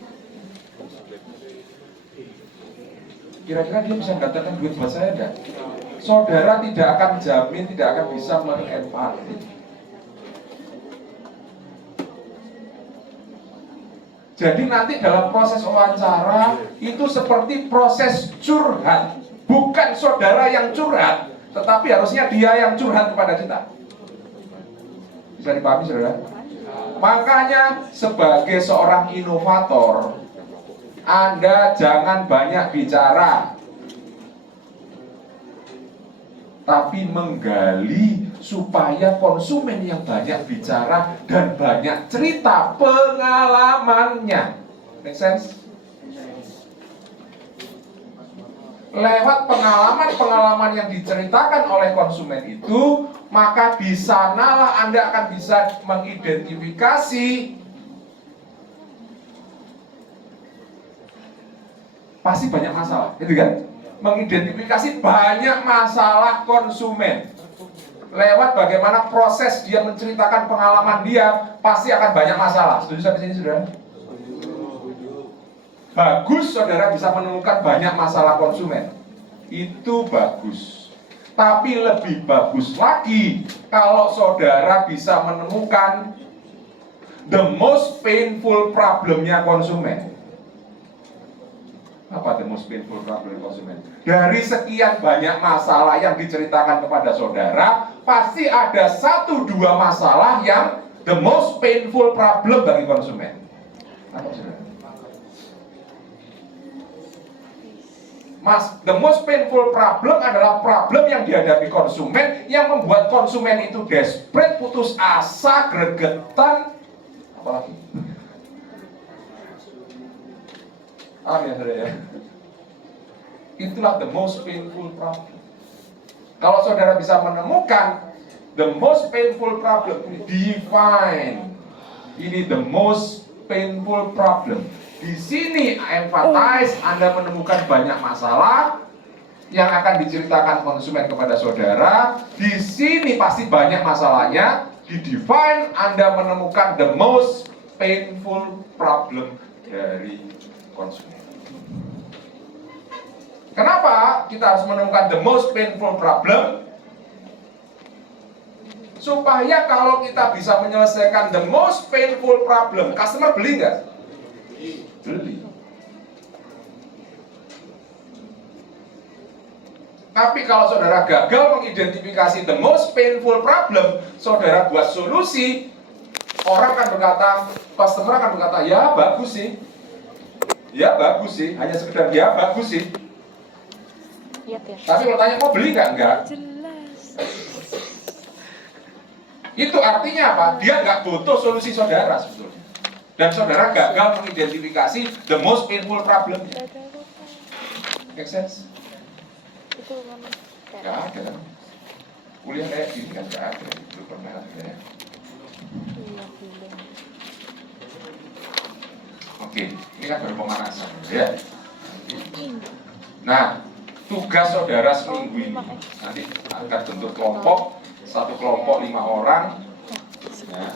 kira-kira dia bisa mengatakan duit buat saya enggak? Saudara tidak akan jamin, tidak akan bisa berempati. Jadi nanti dalam proses wawancara itu seperti proses curhat. Bukan saudara yang curhat, tetapi harusnya dia yang curhat kepada kita. Bisa dipahami, saudara? Makanya sebagai seorang inovator, Anda jangan banyak bicara, tapi menggali supaya konsumen yang banyak bicara dan banyak cerita pengalamannya. Make sense? Lewat pengalaman-pengalaman yang diceritakan oleh konsumen itu, maka di sanalah Anda akan bisa mengidentifikasi pasti banyak masalah, gitu kan? Mengidentifikasi banyak masalah konsumen. Lewat bagaimana proses dia menceritakan pengalaman dia, pasti akan banyak masalah. Setuju sampai sini, saudara? Bagus saudara bisa menemukan banyak masalah konsumen. Itu bagus. Tapi lebih bagus lagi kalau saudara bisa menemukan the most painful problemnya konsumen. Apa the most painful problem konsumen? Dari sekian banyak masalah yang diceritakan kepada saudara, pasti ada 1-2 masalah yang the most painful problem bagi konsumen. Apa saudara? The most painful problem adalah problem yang dihadapi konsumen, yang membuat konsumen itu desperate, putus asa, gregetan, apalagi. Ya, saudara ya. Itulah the most painful problem. Kalau saudara bisa menemukan the most painful problem, define. Ini the most painful problem. Di sini empathize, Anda menemukan banyak masalah yang akan diceritakan konsumen kepada saudara. Di sini pasti banyak masalahnya. Di define, Anda menemukan the most painful problem dari konsumen. Kenapa kita harus menemukan the most painful problem? Supaya kalau kita bisa menyelesaikan the most painful problem, customer beli nggak? Beli. Tapi kalau saudara gagal mengidentifikasi the most painful problem, saudara buat solusi, orang akan berkata, customer akan berkata, ya bagus sih, hanya sekedar ya bagus sih. Ya. Tapi kalau tanya mau beli nggak? Enggak. Jelas. Itu artinya apa? Dia nggak butuh solusi saudara sebetulnya. Dan saudara gagal mengidentifikasi the most painful problemnya. Make sense? Itu kan Nggak ada. kuliah kayak gini kan nggak ada, belum pernah ada ya. Iya, belum. Oke, ini kan baru pemanasan ya. Nah, tugas saudara seminggu ini nanti akan bentuk kelompok, satu kelompok 5 orang, ya,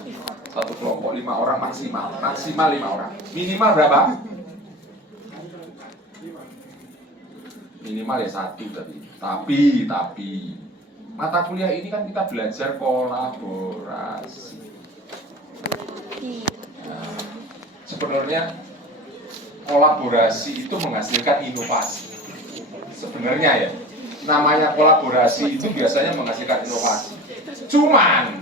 satu kelompok 5 orang maksimal 5 orang. Minimal berapa? Minimal ya 1 tapi mata kuliah ini kan kita belajar kolaborasi. Nah, sebenarnya kolaborasi itu menghasilkan inovasi. Sebenarnya ya, namanya kolaborasi itu biasanya menghasilkan inovasi. Cuman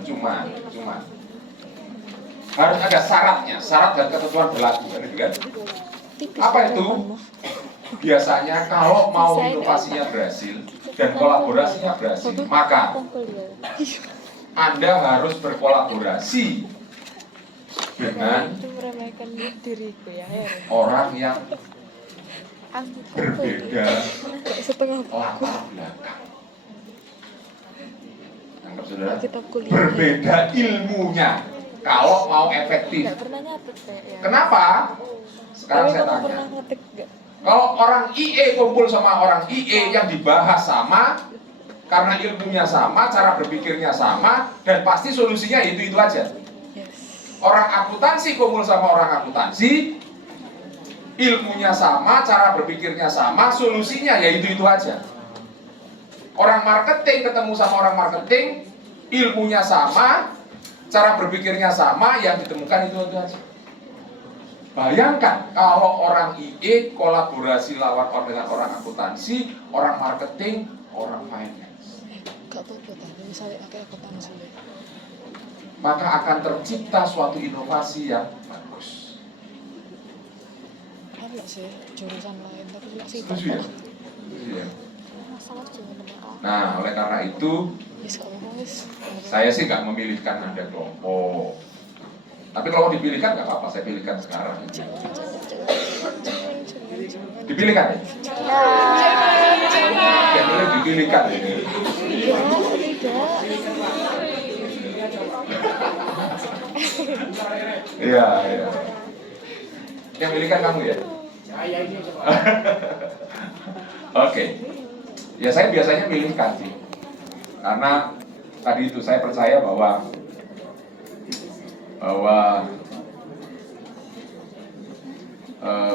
harus ada syarat dan ketentuan berlaku kan itu kan? Apa itu? Biasanya kalau mau inovasinya berhasil dan kolaborasinya berhasil, maka Anda harus berkolaborasi dengan orang yang berbeda latar belakang. Anggap saudara, berbeda ilmunya kalau mau efektif. Kenapa? Sekarang saya tanya. Kalau orang IE kumpul sama orang IE yang dibahas sama, karena ilmunya sama, cara berpikirnya sama, dan pasti solusinya itu aja. Orang akuntansi kumpul sama orang akuntansi, ilmunya sama, cara berpikirnya sama, solusinya ya itu aja. Orang marketing ketemu sama orang marketing, ilmunya sama, cara berpikirnya sama, yang ditemukan itu aja. Bayangkan kalau orang IE kolaborasi lawan dengan orang akuntansi, orang marketing, orang finance. Gak apa-apa, misalnya pakai akuntansi. Maka akan tercipta suatu inovasi yang bagus. Ada sih jurusan lain, tapi nggak sih. Setuju ya? Setuju ya? Nah, oleh karena itu, saya sih nggak memilihkan ada kelompok. Tapi kalau dipilihkan nggak apa-apa, saya pilihkan sekarang. Dipilihkan? Ya, dipilihkan ini. Iya. Yang pilihkan kamu ya? Oke. Ya saya biasanya pilihkan sih. Karena tadi itu saya percaya bahwa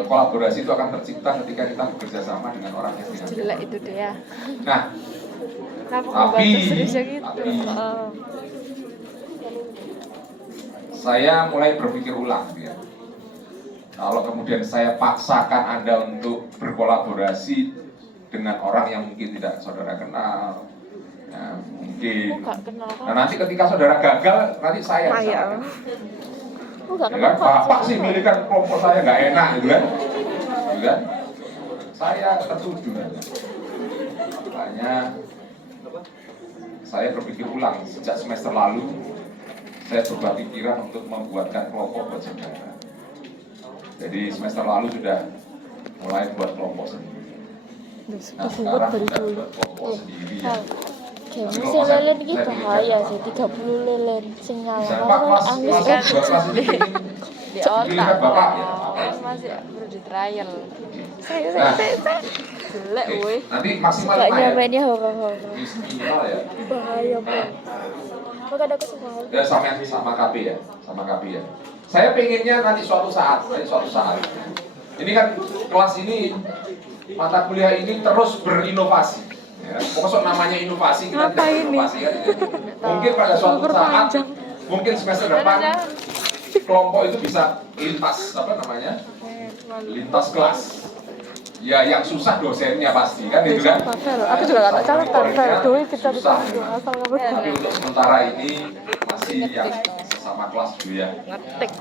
kolaborasi itu akan tercipta ketika kita bekerja sama dengan orang yang tidak. Jelek itu dia. Nah, tapi saya mulai berpikir ulang ya. Kalau kemudian saya paksakan Anda untuk berkolaborasi dengan orang yang mungkin tidak saudara kenal, ya, mungkin. Nah nanti ketika saudara gagal, nanti saya yang ya kan? Bapak sih milihkan kelompok saya nggak enak gitu kan? Gitu kan? Saya tertuduh. Makanya saya berpikir ulang sejak semester lalu. Saya berubah pikiran untuk membuatkan kelompok buat saudara. Jadi semester lalu sudah mulai buat kelompok sendiri. Nah sekarang sudah buat kelompok sendiri. Kamu sih lelen ini bahaya sih, 30 lelen sinyal. Anggus kan di otak Bapak ya. masih perlu di trial. Saya jelek woi. Nanti maksimal gak 5 ya. nyamainnya horor-horor. Minimal ya. Bahaya banget. Maka ada kesempatan. Ya sama KP ya, sama KP ya. Saya pengennya nanti suatu saat. Ini kan kelas ini, mata kuliah ini terus berinovasi. Ya, pokoknya namanya inovasi, kita tidak inovasi kan. Mungkin pada suatu saat, mungkin semester depan kelompok itu bisa lintas lintas kelas. Ya yang susah dosennya pasti kan itu kan. Aku juga nggak tahu cara kita susah. Tapi untuk sementara ini masih yang sama kelas dulu ya.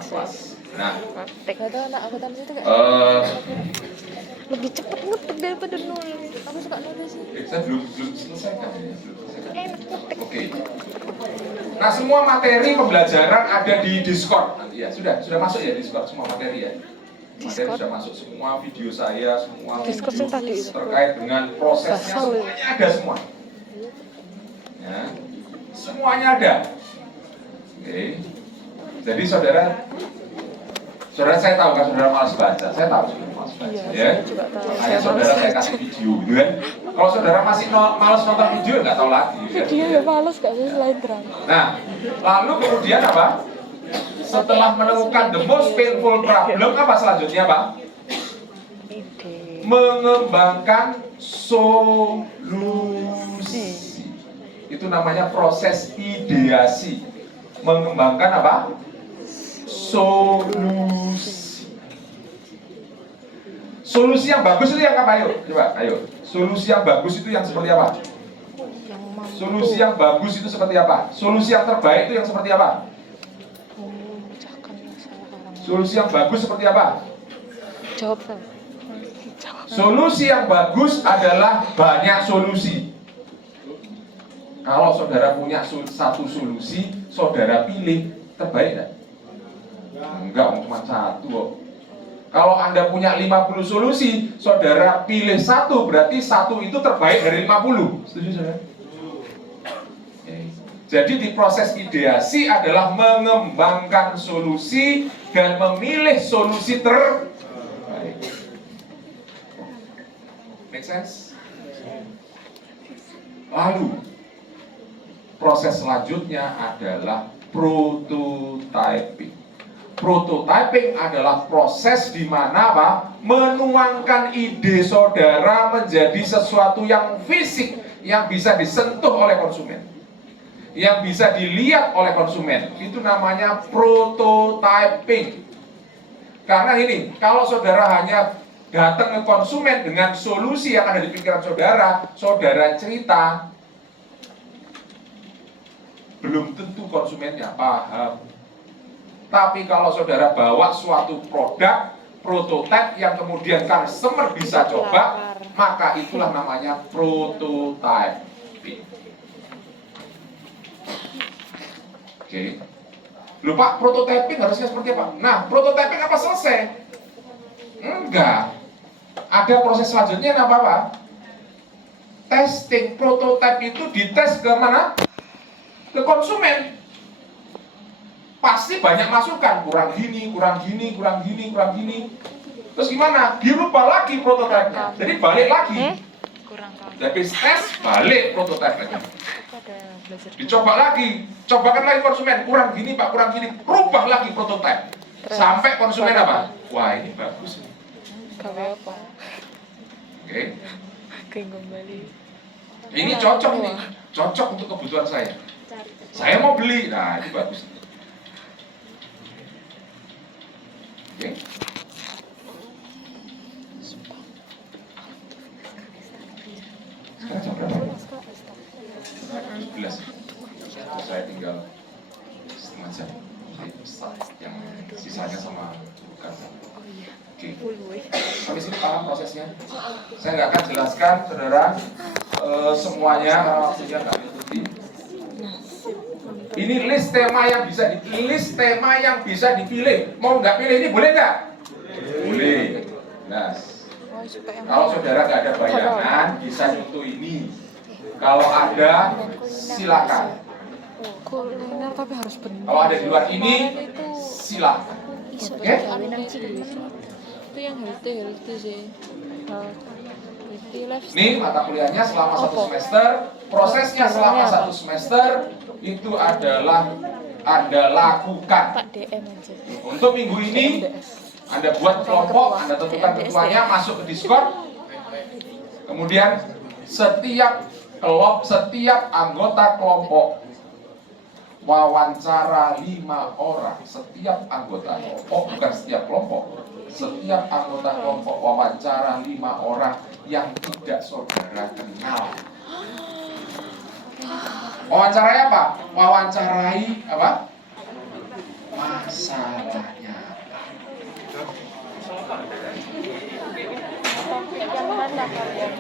Kelas. Nah, anak akuntansi itu kayak lebih cepat ngetik daripada nulis. Aku suka nulis sih. Saya belum selesai kan ya. Oke. Nah, semua materi pembelajaran ada di Discord nanti ya. Sudah masuk ya Discord semua materi ya. Materi sudah masuk semua video saya, semua video terkait dengan prosesnya semuanya ada semua. Ya. Semuanya ada. Oke. Jadi saudara saya tahu kan saudara malas baca. Saya tahu saudara malas baca. Iya, Ya. saya juga tahu. Makanya saudara saya kasih video, gitu kan? Kalau saudara masih malas nonton video, nggak tahu lagi. Video ya males gak sih selain drama. Nah, lalu kemudian apa? Setelah menemukan the most painful problem, apa selanjutnya, Pak? Ide. Mengembangkan solusi. Itu namanya proses ideasi. Mengembangkan apa? Solusi. Solusi yang bagus itu yang apa? Ayo, coba, ayo. Solusi yang bagus itu yang seperti apa? Yang mampu. Solusi yang bagus itu seperti apa? Solusi yang terbaik itu yang seperti apa? Memecahkan masalah orang. Solusi yang bagus seperti apa? Jawab Sal. Jawab. Solusi yang bagus adalah banyak solusi. Kalau saudara punya satu solusi, saudara pilih terbaik enggak? Enggak, cuma satu kok. Kalau Anda punya 50 solusi, saudara pilih satu, berarti satu itu terbaik dari 50. Setuju saudara? Oke. Jadi di proses ideasi adalah mengembangkan solusi dan memilih solusi terbaik. Make sense? Lalu proses selanjutnya adalah prototyping. Prototyping adalah proses di mana apa? Menuangkan ide saudara menjadi sesuatu yang fisik, yang bisa disentuh oleh konsumen, yang bisa dilihat oleh konsumen. Itu namanya prototyping. Karena ini, kalau saudara hanya datang ke konsumen dengan solusi yang ada di pikiran saudara, saudara cerita, belum tentu konsumennya paham. Tapi kalau saudara bawa suatu produk, prototipe yang kemudian customer bisa coba, maka itulah namanya prototyping. Oke. Loh Pak, prototyping harusnya seperti apa? Nah, prototyping apa selesai? Enggak. Ada proses selanjutnya apa Pak? Testing. Prototype itu dites ke mana? Ke konsumen. Pasti banyak masukan, kurang gini. Terus gimana? Dirubah lagi prototipenya. Jadi balik lagi. Habis tes, balik prototipe lagi. Dicoba lagi, cobakan lagi konsumen, kurang gini Pak, kurang gini. Rubah lagi prototipe. Sampai konsumen apa? Wah, ini bagus. Kayak apa? Oke. Kayak kembali. Ini cocok nih, cocok untuk kebutuhan saya. Saya mau beli, nah ini bagus. Oke. Sekarang jam berapa? 11. Saya tinggal setengah jam. Yang sisanya sama bukan. Oke. Sampai sini paham prosesnya? Saya nggak akan jelaskan, saudara, semuanya karena waktunya nggak mengikuti. Ini list tema yang bisa dipilih. Mau nggak pilih ini boleh nggak? Boleh. Nah, kalau saudara nggak ada bayangan, bisa contoh ini. Kalau ada, silakan. Kuliner tapi harus benar. Kalau ada di luar ini, silakan. Oke? Itu yang healthy sih. Nih mata kuliahnya selama 1 semester. Prosesnya selama 1 semester itu adalah Anda lakukan. Pak DM aja. Untuk minggu ini Anda buat kelompok, Anda tentukan ketuanya, masuk ke Discord. Kemudian setiap anggota kelompok wawancara 5 orang. Setiap anggota kelompok, bukan setiap kelompok. Setiap anggota kelompok wawancara 5 orang yang tidak saudara kenal. Wawancarai apa? Wawancarai apa? Masalahnya apa? Yang mana kalian?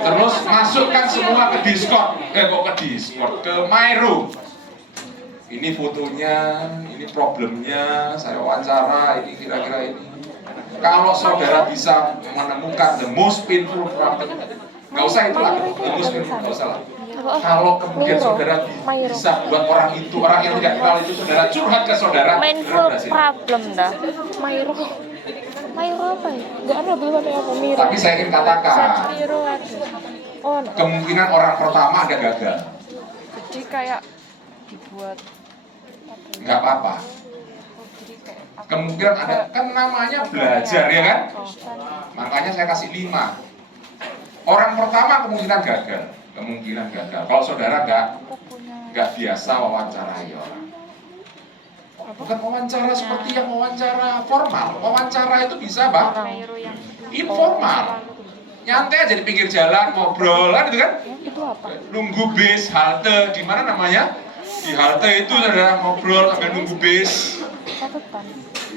Terus masukkan semua ke Discord. Ke My Room. Ini fotonya, ini problemnya, saya wawancara, ini kira-kira ini. Kalau saudara bisa menemukan the most painful problem, nggak usah itulah, the most painful, nggak usah lah. Kalau kemudian saudara bisa buat orang yang tidak kenal itu saudara curhat ke saudara, mindful problem dah. Mairo apa ya? Nggak ada, belum ada apa Miro. Tapi saya ingin katakan, Miro ada. Oh, no. Kemungkinan orang pertama ada gagal. Jadi kayak dibuat Nggak apa-apa. Kemungkinan ada, kan namanya belajar ya kan? Makanya saya kasih 5. Orang pertama kemungkinan gagal. Kalau saudara nggak biasa wawancarai orang. Bukan wawancara seperti yang wawancara formal. Wawancara itu bisa informal. Nyantai aja di pinggir jalan, ngobrol kan, gitu kan? Itu apa? Nunggu bis, halte, di mana namanya? Di halte itu saudara ngobrol sambil nunggu bis.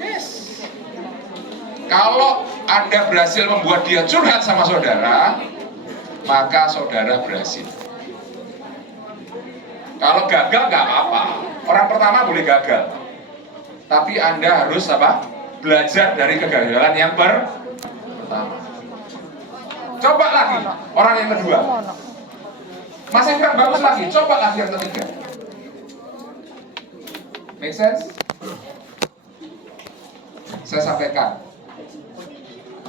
Yes. Kalau Anda berhasil membuat dia curhat sama saudara, maka saudara berhasil. Kalau gagal nggak apa-apa. Orang pertama boleh gagal, tapi Anda harus belajar dari kegagalan yang pertama. Coba lagi orang yang kedua, masih kurang bagus lagi, coba lagi yang ketiga. Make sense? Saya sampaikan,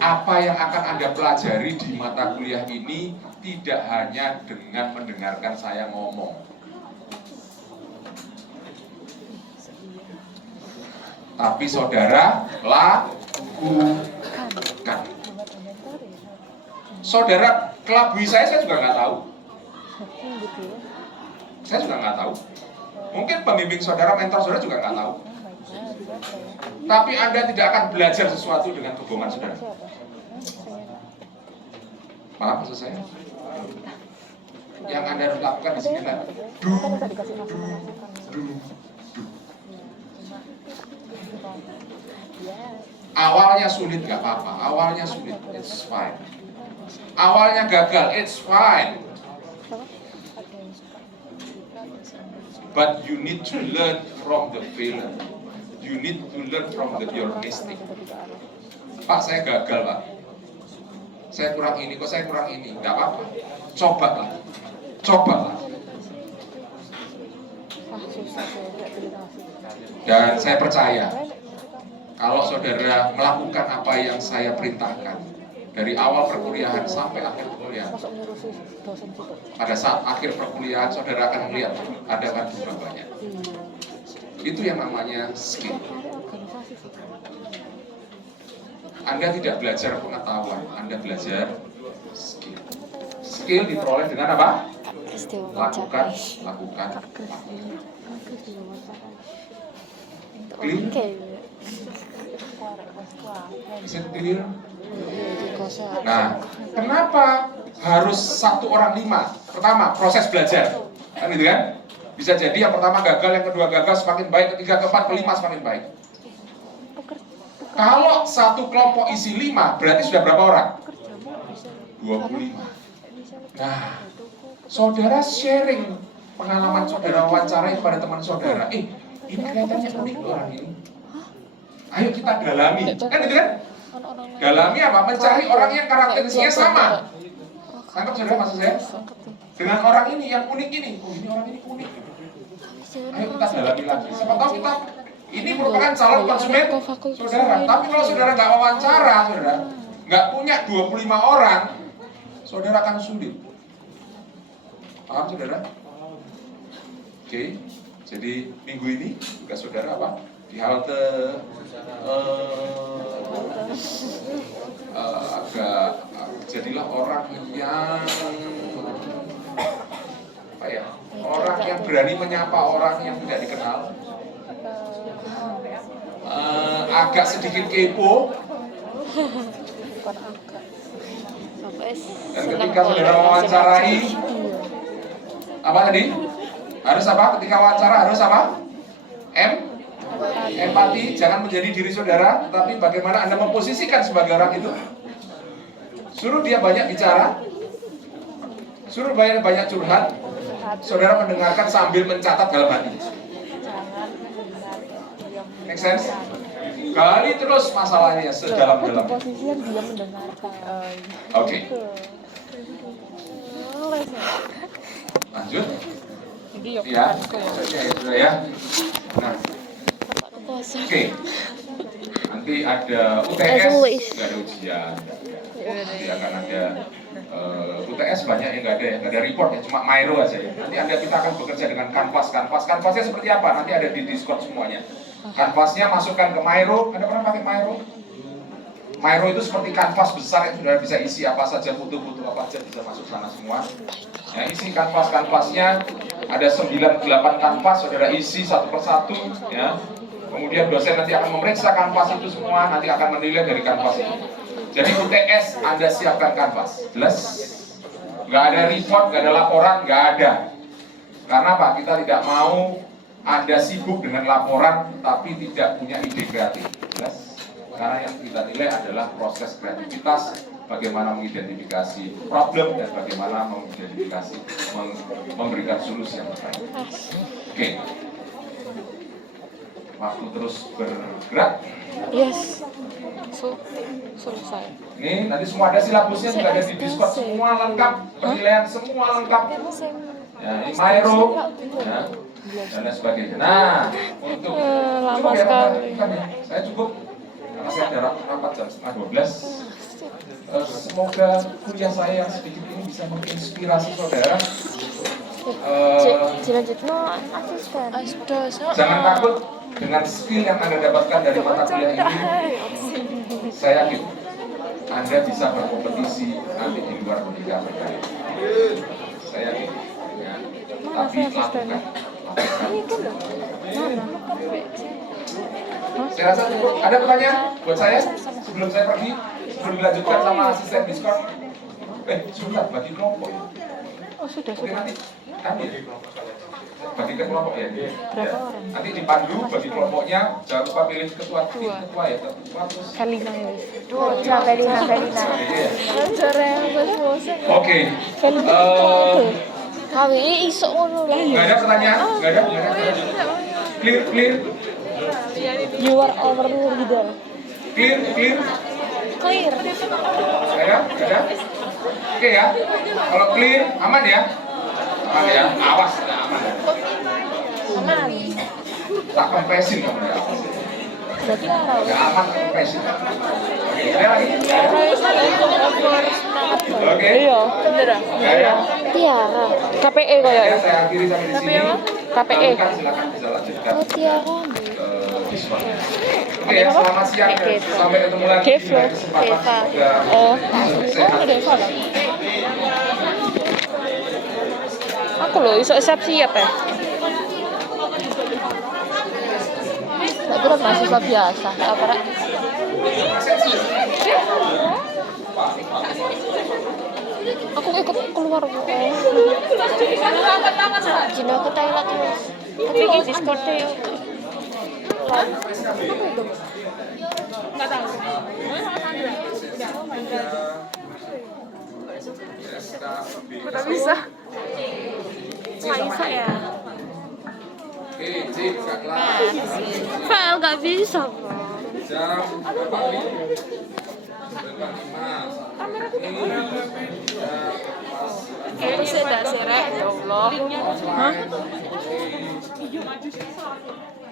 apa yang akan Anda pelajari di mata kuliah ini tidak hanya dengan mendengarkan saya ngomong, tapi saudara lakukan. Saudara kelabui saya juga nggak tahu. Saya juga nggak tahu. Mungkin pembimbing saudara, mentor saudara juga nggak tahu. Tapi Anda tidak akan belajar sesuatu dengan kebohongan saudara. Paham maksud saya? Yang Anda harus lakukan di sini adalah Awalnya sulit nggak apa-apa. Awalnya sulit, it's fine. Awalnya gagal, it's fine. But you need to learn from the failure. You need to learn from your mistake. Pak, saya gagal, Pak. Saya kurang ini, kok saya kurang ini. Nggak apa-apa. Coba lah. Dan saya percaya, kalau saudara melakukan apa yang saya perintahkan, dari awal perkuliahan sampai akhir perkuliahan, pada saat akhir perkuliahan saudara akan melihat ada kan berubah banyak. Itu yang namanya skill. Anda tidak belajar pengetahuan, Anda belajar skill. Skill diperoleh dengan apa? Lakukan. Clear? Is it clear? Nah, kenapa harus 1 orang 5? Pertama, proses belajar, kan gitu kan? Bisa jadi yang pertama gagal, yang kedua gagal, semakin baik, ketiga, keempat, kelima semakin baik. Kalau satu kelompok isi 5, berarti sudah berapa orang? 25. Nah, saudara sharing pengalaman saudara, wawancarai kepada teman saudara. Ini kelihatannya unik orang ini. Ayo kita dalami, kan gitu kan? Dalami apa? Mencari orang yang karakteristiknya sama. Tangkap saudara maksud saya? Dengan orang ini yang unik ini. Oh, ini orang ini unik. Ayo kita dalami lagi. Siapa tahu kita ini merupakan calon konsumen saudara. Tapi kalau saudara nggak wawancara, saudara nggak punya 25 orang, saudara akan sulit. Paham saudara? Oke. Jadi minggu ini tugas saudara apa? Di halte jadilah orang yang orang yang berani menyapa orang yang tidak dikenal, agak sedikit kepo, dan ketika saudara wawancarai apa tadi? Harus apa? Ketika wawancara harus apa? Empati, jangan menjadi diri saudara, tapi bagaimana Anda memposisikan sebagai orang itu. Suruh dia banyak bicara, suruh banyak curhat, saudara mendengarkan sambil mencatat dalam hati. Make sense? gali terus masalahnya sedalam-dalam. Posisi yang dia mendengarkan. Oke. Lanjut. Ya, sudah ya. Nah, oke. Nanti ada UTS, nggak ada ujian. Nanti akan ada UTS banyak yang nggak ada report ya, cuma Miro aja ya. Nanti kita akan bekerja dengan kanvasnya seperti apa? Nanti ada di Discord semuanya. Kanvasnya masukkan ke Miro. Anda pernah pakai Miro? Miro itu seperti kanvas besar yang sudah bisa isi apa saja, foto-foto apa saja bisa masuk sana semua. Ya, isi kanvasnya ada 9-8 kanvas, saudara isi satu persatu ya. Kemudian dosen nanti akan memeriksa kanvas itu semua, nanti akan menilai dari kanvas itu. Jadi UTS Anda siapkan kanvas, jelas? Nggak ada report, nggak ada laporan, nggak ada. Karena apa? Kita tidak mau Anda sibuk dengan laporan tapi tidak punya ide kreatif, jelas? Karena yang kita nilai adalah proses kreativitas, bagaimana mengidentifikasi problem dan bagaimana mengidentifikasi, memberikan solusi yang terbaik. Oke. Waktu terus bergerak. Yes. Selesai. Ini nanti semua ada silabusnya, juga ada di Discord, semua lengkap, penilaian semua lengkap. Ya, ini Miro, ya, dan lain sebagainya. Nah, untuk lama sekali. Saya cukup karena saya ada rapat jam 11:30. Semoga kuliah saya yang sedikit ini bisa menginspirasi saudara. Jangan takut dengan skill yang Anda dapatkan dari mata kuliah ini. Saya yakin Anda bisa berkompetisi nanti di luar pendidikan. Saya yakin. Ya. Tapi lakukan. Saya rasa cukup. Ada pertanyaan buat saya sebelum saya pergi, sebelum dilanjutkan sama asisten Discord. Sudah bagi kelompok. Oh sudah. Oke, nanti ambil bagi ke kelompok ya. Berapa orang? Nanti dipandu bagi kelompoknya. Jangan lupa pilih ketua ya. Ketua terus. Kalina ya. Kalina. Oke. KWI iso ngono lah. Nggak ada pertanyaan? Nggak ada. Clear. You are over leader. Clear. Clear. Ada? Oke ya. Kalau clear, aman ya? Aman ya. Awas, nggak aman. Aman. Tak kompresin kamu ya. Berarti arah. Nggak aman, tak kompresin. Oke, ada lagi? Oke. Iya, bener. Ya. Tiara. KPE Ya, kayak. saya akhiri sampai di sini. KPE. Silakan bisa lanjutkan. Oh Tiara. Diskon. Oke ya, selamat siang dan sampai ketemu lagi di kesempatan Oh, sehat. aku loh, iso siap-siap ya. Tak kira mahasiswa biasa. Apa rek? Aku ikut keluar kok. Jino aku Thailand terus. Tapi di Discord deh. Enggak tahu. Udah bisa. Nggak bisa ya. Oke, Cik, Kak Lara. File nggak bisa. Jam berapa nih? 5. Itu sih enggak serek, ya Allah. Hah?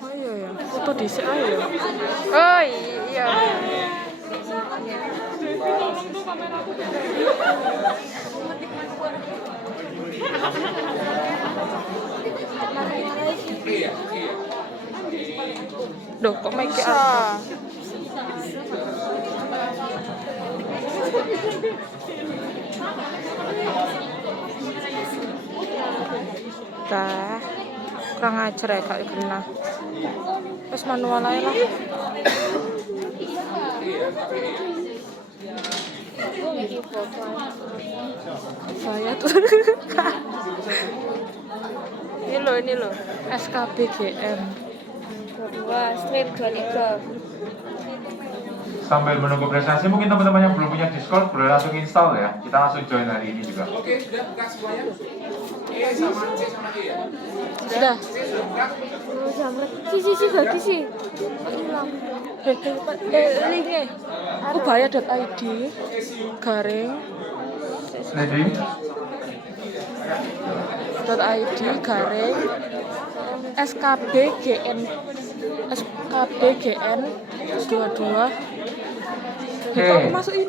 Oh iya ya, foto dhisik ae ya. Oh iya. Duh, kok make up? Dah, kurang ajar ya Kak Gena. Terus manual aja lah. Saya tuh. Ini loh, SKBGM. 2 stream 23. Sambil menunggu presentasi, mungkin teman-teman yang belum punya Discord boleh langsung install ya. Kita langsung join hari ini juga. Oke, sudah buka semuanya. Sama C sama E ya. Sudah. C sudah buka. Oh, jamret. Si bagi sih. Kok hilang? linknya ubaya.id garing Ready? .id garing skbgn 22. Oke, Masuk ini.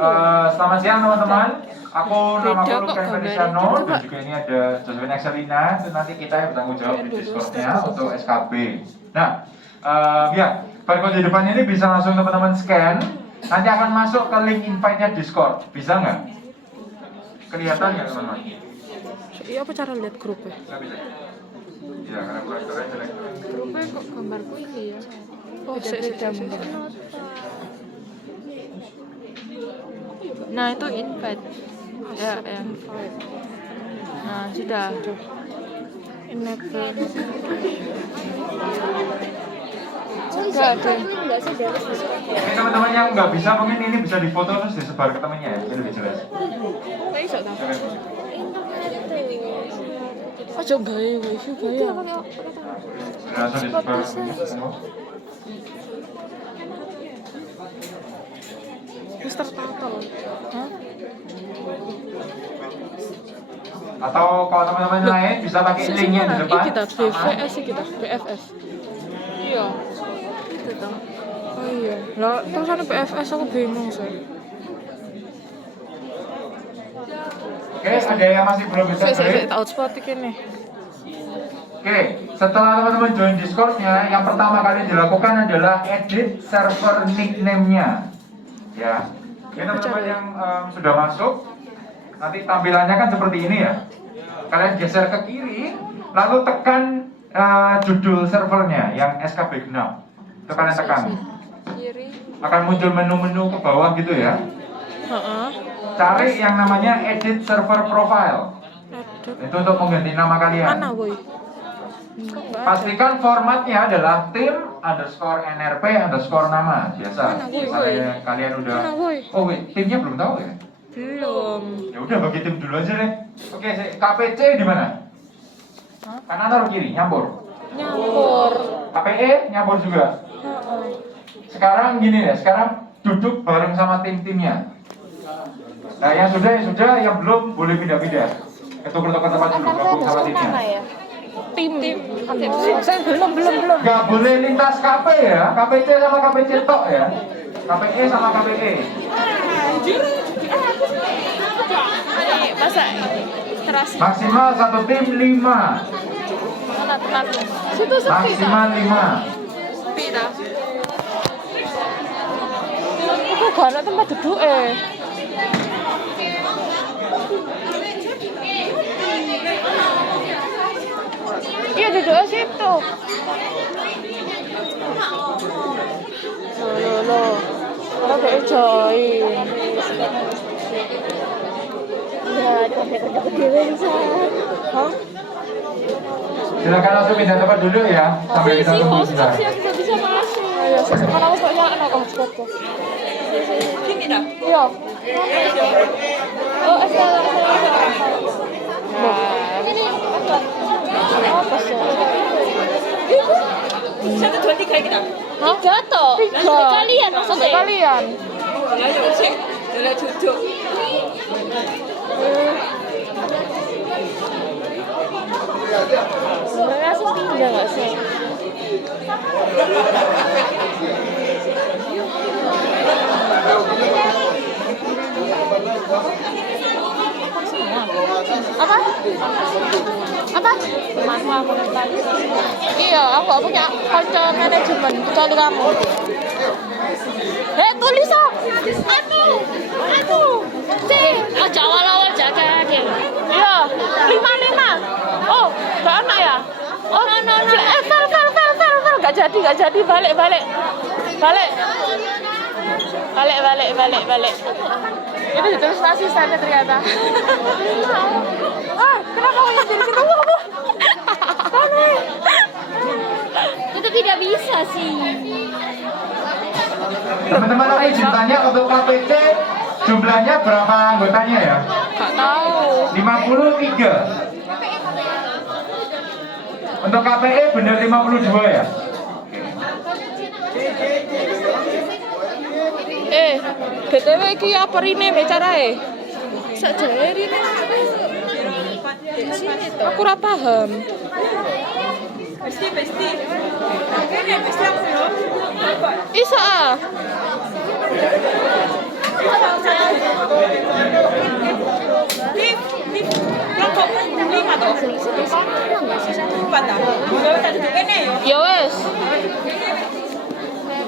selamat siang teman-teman. Aku nama Beda aku kok Ken gambarnya. Feliciano Coba. dan juga ini ada Josephine Excelina. Itu nanti kita yang bertanggung jawab di Discord-nya untuk SKB. Nah, ya, barcode di depan ini bisa langsung teman-teman scan. Nanti akan masuk ke link invite-nya Discord. Bisa nggak? Kelihatan nggak teman-teman? Iya apa cara lihat grupnya? Nggak bisa. Iya, karena proyektornya jelek. Grupnya kok gambarku ini ya. Oh, Beda-beda mungkin. Nah, itu invite. Ya. Nah, sudah. Enable. Enggak ada. Ini teman-teman yang nggak bisa mungkin ini bisa difoto terus disebar ke temennya ya, jadi lebih jelas. Nggak iso ta? Oke. Aja gawe wifi gawe. Langsung disebar ke semua. Wis tertata loh. Hah? Atau kalau teman-teman lain bisa pakai linknya di depan. Iki kita sama. BVS kita BFS. Iya. Itu toh. Oh iya. Lah tulisannya BFS aku bingung sih. Oke, ada yang masih belum bisa Saya join? tak hotspot ini. Oke, setelah teman-teman join Discord-nya, yang pertama kali dilakukan adalah edit server nickname-nya. Ya, ini teman-teman yang sudah masuk, nanti tampilannya kan seperti ini ya. Kalian geser ke kiri, lalu tekan judul servernya yang SKB Genap. Itu kalian tekan. Kiri. Akan muncul menu-menu ke bawah gitu ya. Heeh. Cari yang namanya edit server profile. Aduh. Itu untuk mengganti nama kalian. Mana boy? Pastikan formatnya adalah tim_nrp_nama biasa. Mana, Boy? Misalnya kalian udah. Mana, Boy? Oh wait, timnya belum tahu ya? Belum. Ya udah bagi tim dulu aja deh. Oke, KPC di mana? Kanan atau kiri? Nyambur. Nyampur. KPE nyambur juga. Heeh. Sekarang gini ya, sekarang duduk bareng sama tim-timnya. Nah yang sudah, yang belum boleh pindah-pindah. Ketukar-tukar tempat dulu, gabung sama timnya. Tim. Saya belum. Gak boleh lintas KP ya, KPC sama KPC tok ya. KPE sama KPE. Masa terasi. Maksimal satu tim 5. Mana teman? Situ sepi Maksimal 5. Sepi dah. Aku gak ada tempat duduk Iya duduknya situ. Loh. Kalau kayak join. Ya, ada dewe bisa. Hah? Silakan langsung pindah tempat dulu ya, sampai kita tunggu sebentar. Bisa masuk. Ayo, sekarang aku kok nyala kok hotspotku. Gini dah. Iya. Oh, asal. Apa sih? Satu, dua, tiga kita. Tiga toh. Sampai kalian Sampai maksudnya. kalian. Ayo cek, dalam duduk. Sebenarnya aku pindah nggak sih? Apa? Iya, aku gak punya konco manajemen kecuali kamu. Tulis ah. Anu. Aja awal-awal jaga dia. Iya, 55. Oh, gak anak ya? Oh, no. Fel. Gak jadi. Balik. Itu ditulis asistennya ternyata. Kenapa kamu yang jadi ketemu apa? Itu tidak bisa sih. Teman-teman aku izin tanya untuk KPC jumlahnya berapa anggotanya ya? Gak tahu. 53. Untuk KPE benar 52 ya? BTW iki apa rine bicarae? Sakjane rine aku ora paham. Pasti. Ini pasti aku loh. Iso ah. Nih, kelompok 5 tuh. 4 ah. Kalau tak duduk kene yo. Ya wes.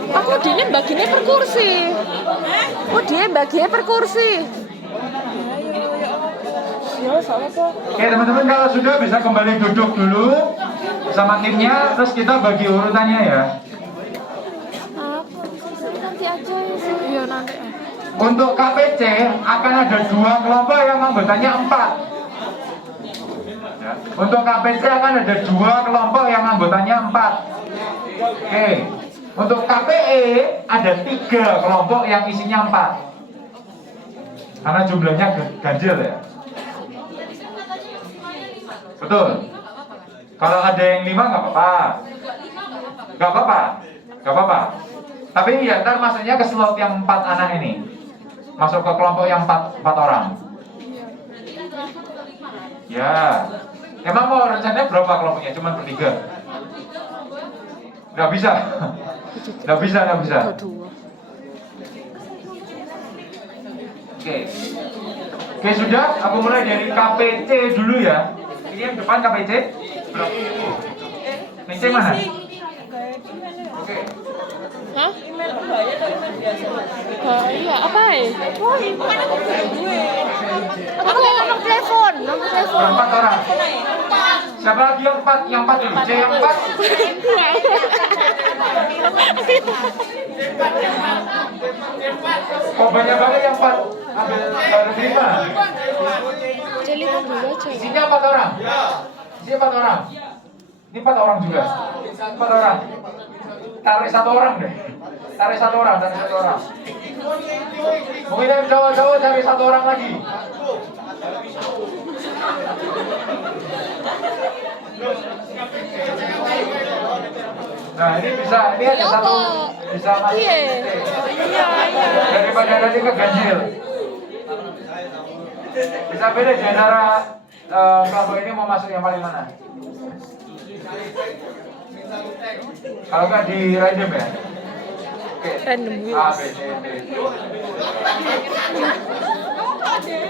Aku dene bagine per kursi. Oh, dia baginya per kursi. Ya, salah kok. Oke teman-teman, kalau sudah bisa kembali duduk dulu sama timnya, terus kita bagi urutannya ya. Nanti aja sih. Iya, nanti. Untuk KPC akan ada 2 kelompok yang anggotanya 4. Ya. Untuk KPC akan ada 2 kelompok yang anggotanya 4. Oke. Untuk KPE ada 3 kelompok yang isinya 4. Karena jumlahnya ganjil ya. Betul. Kalau ada yang 5 nggak apa-apa. Nggak apa-apa. Tapi ya ntar masuknya ke slot yang 4 anak ini. Masuk ke kelompok yang 4 orang. Ya. Emang mau rencananya berapa kelompoknya? Cuma bertiga? Nggak bisa. Nggak bisa. Oke, sudah. Aku mulai dari KPC dulu ya. Ini yang depan KPC. PC mana? Oke. Hah? Email bahaya atau email biasa? Iya, apa ya? Oh, mana aku punya gue. Aku nomor telepon. Berempat orang. Siapa lagi yang 4? Yang 4 dulu. C yang 4. Kok banyak banget yang 4? Ambil baru 5. Jadi mau dulu aja. Isinya 4 orang. Isinya 4 orang. Ini 4 orang juga. 4 orang. Tarik 1 orang deh. Tarik 1 orang. Mungkin yang cowok-cowok cari 1 orang lagi. Nah ini bisa, ini ada 1 bisa masuk. Iya. Daripada nanti keganjil. Bisa beda di antara kelompok ini mau masuk yang paling mana? Kalau nggak di random ya? Oke. Random A, B, C, D.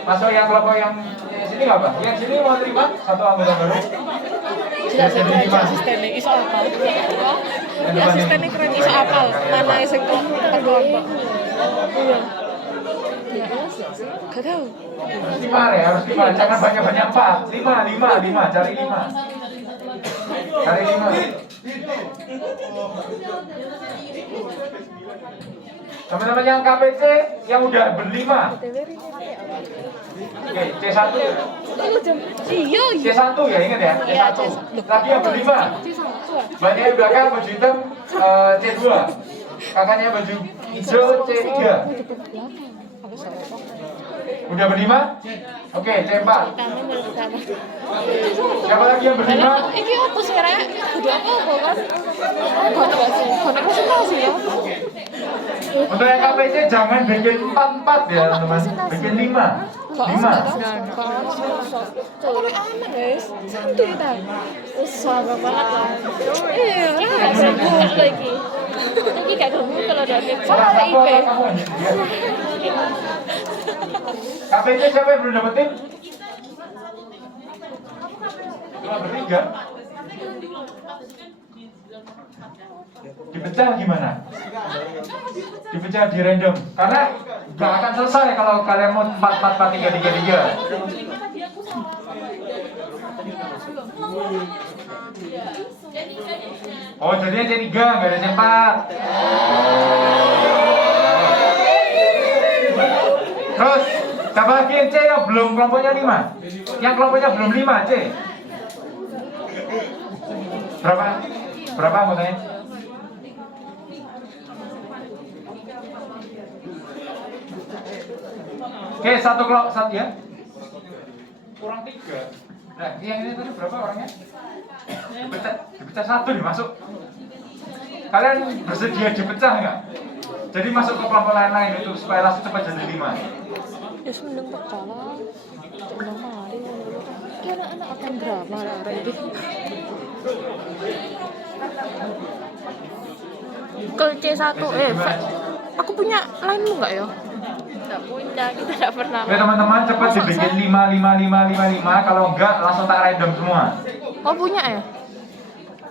Masuk yang kelompok yang sini nggak apa? Yang sini mau terima 1 anggota baru? Tidak sengaja asistennya iso apal. Asistennya keren iso apal. Mana yang kelompok? Iya. Gak tahu. 5 ya, harus 5. Jangan banyak-banyak 4. 5. Cari 5. Teman-teman yang KPC yang udah berlima. Oke, C1 ya. Iya. C1 ya, ingat ya. C1. Lagi yang berlima. Banyak yang belakang baju hitam C2. Kakaknya baju hijau C3. Udah berlima? Oke, C4. Siapa lagi yang berlima? Ini apa sih rek? Kudu apa kan? Konek presentasi ya. Untuk yang KPC jangan bikin 4 ya teman-teman. Bikin 5. Konek aman guys. Santuy kita. Sabar banget lah. Iya, enggak lagi. Jadi gak ketemu kalau udah salah IP. KPC siapa yang belum dapetin? Cuma bertiga. Dipecah gimana? Dipecah di random. Karena gak akan selesai kalau kalian mau 4-4-4-3-3-3. Oh, jadinya C3, gak ada C4. Terus, siapa lagi yang C yang belum kelompoknya 5? Yang kelompoknya belum 5, C. Berapa anggotanya? Oke, 1 kelompok ya. Kurang 3. Nah, yang ini tadi berapa orangnya? Dipecah 1 nih masuk. Kalian bersedia dipecah nggak? Jadi masuk ke kelompok lain-lain itu supaya langsung cepat jadi 5. Ya mending pecah lah. Undang mari ki anak-anak akan drama lah ini. Kalau C1 aku punya lainmu enggak ya? Enggak punya, kita enggak pernah. Oke teman-teman, cepat dibikin 5, 5, 5, 5, 5. Kalau enggak langsung tak random semua. Oh punya ya?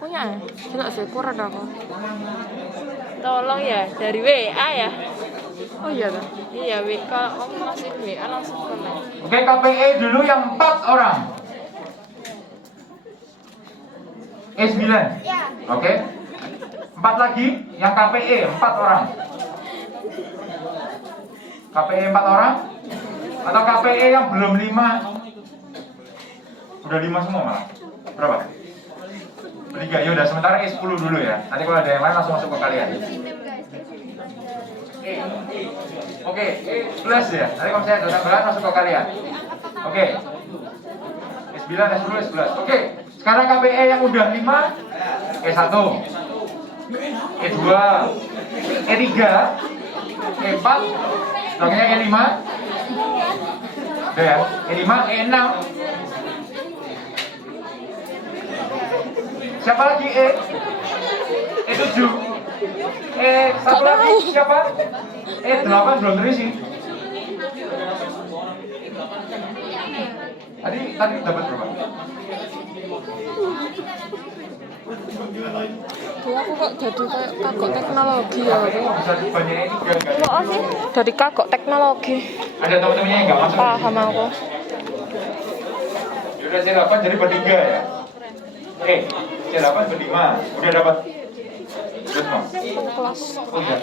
Punya ya? Jelas sih, kurang aku. Tolong ya, dari WA ya. Oh iya kan? Iya, kalau kamu masih WA langsung komen. Oke, KPE dulu yang 4 orang. E9. Oke. 4 lagi yang KPE 4 orang. KPE 4 orang atau KPE yang belum 5. Udah 5 semua malah. Berapa? 3. Ya udah sementara E10 dulu ya. Nanti kalau ada yang lain langsung masuk ke kalian. Oke, E11 ya. Nanti kalau saya datang berat masuk ke kalian. Oke. E9, E10, E11. Oke. Sekarang KPE yang udah 5, E1, E2, E3, E4, selanjutnya E5. Udah ya. E5, E6. Siapa lagi E7, satu lagi siapa? E8 belum terisi. Tadi dapat berapa? Tuh aku kok jadi kayak kagok teknologi ya. Bisa dibanyain 3 enggak? Kok sih? Dari kagok teknologi. Ada teman-temannya yang nggak masuk. Paham aku. Udah C8 jadi bertiga ya. C8 berlima. Udah dapat. Udah semua. Kelas. Oh iya.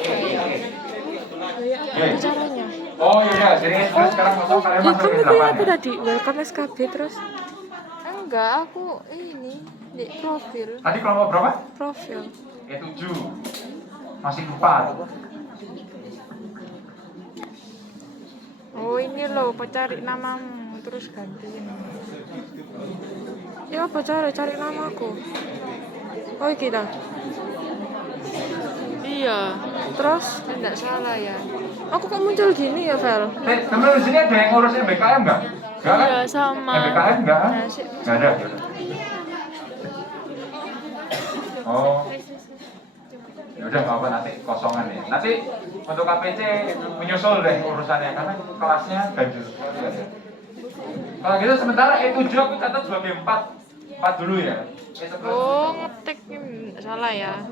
Apa caranya? Oh iya, jadi sekarang kosong kalian Ya masuk kamu ke kayak 8 apa ya. tadi? Welcome SKB terus? Enggak, aku ini di profil. Tadi kelompok berapa? Profil. E7. Masih 4. Oh ini loh, cari namamu terus gantiin. Ya apa cari namaku? Oh kita. Iya. Terus enggak salah ya. Aku kok muncul gini ya, Vel? Temen di sini ada yang ngurusin BKM nggak? Nggak kan? Iya sama. BKM nggak? Nasi. Nggak ada. Oh. Ya udah nggak apa nanti kosongan ya. Nanti untuk KPC menyusul deh urusannya karena kelasnya ganjil. Kalau gitu sementara E7 aku catat sebagai 4 dulu ya. Oh ngetik ini salah ya.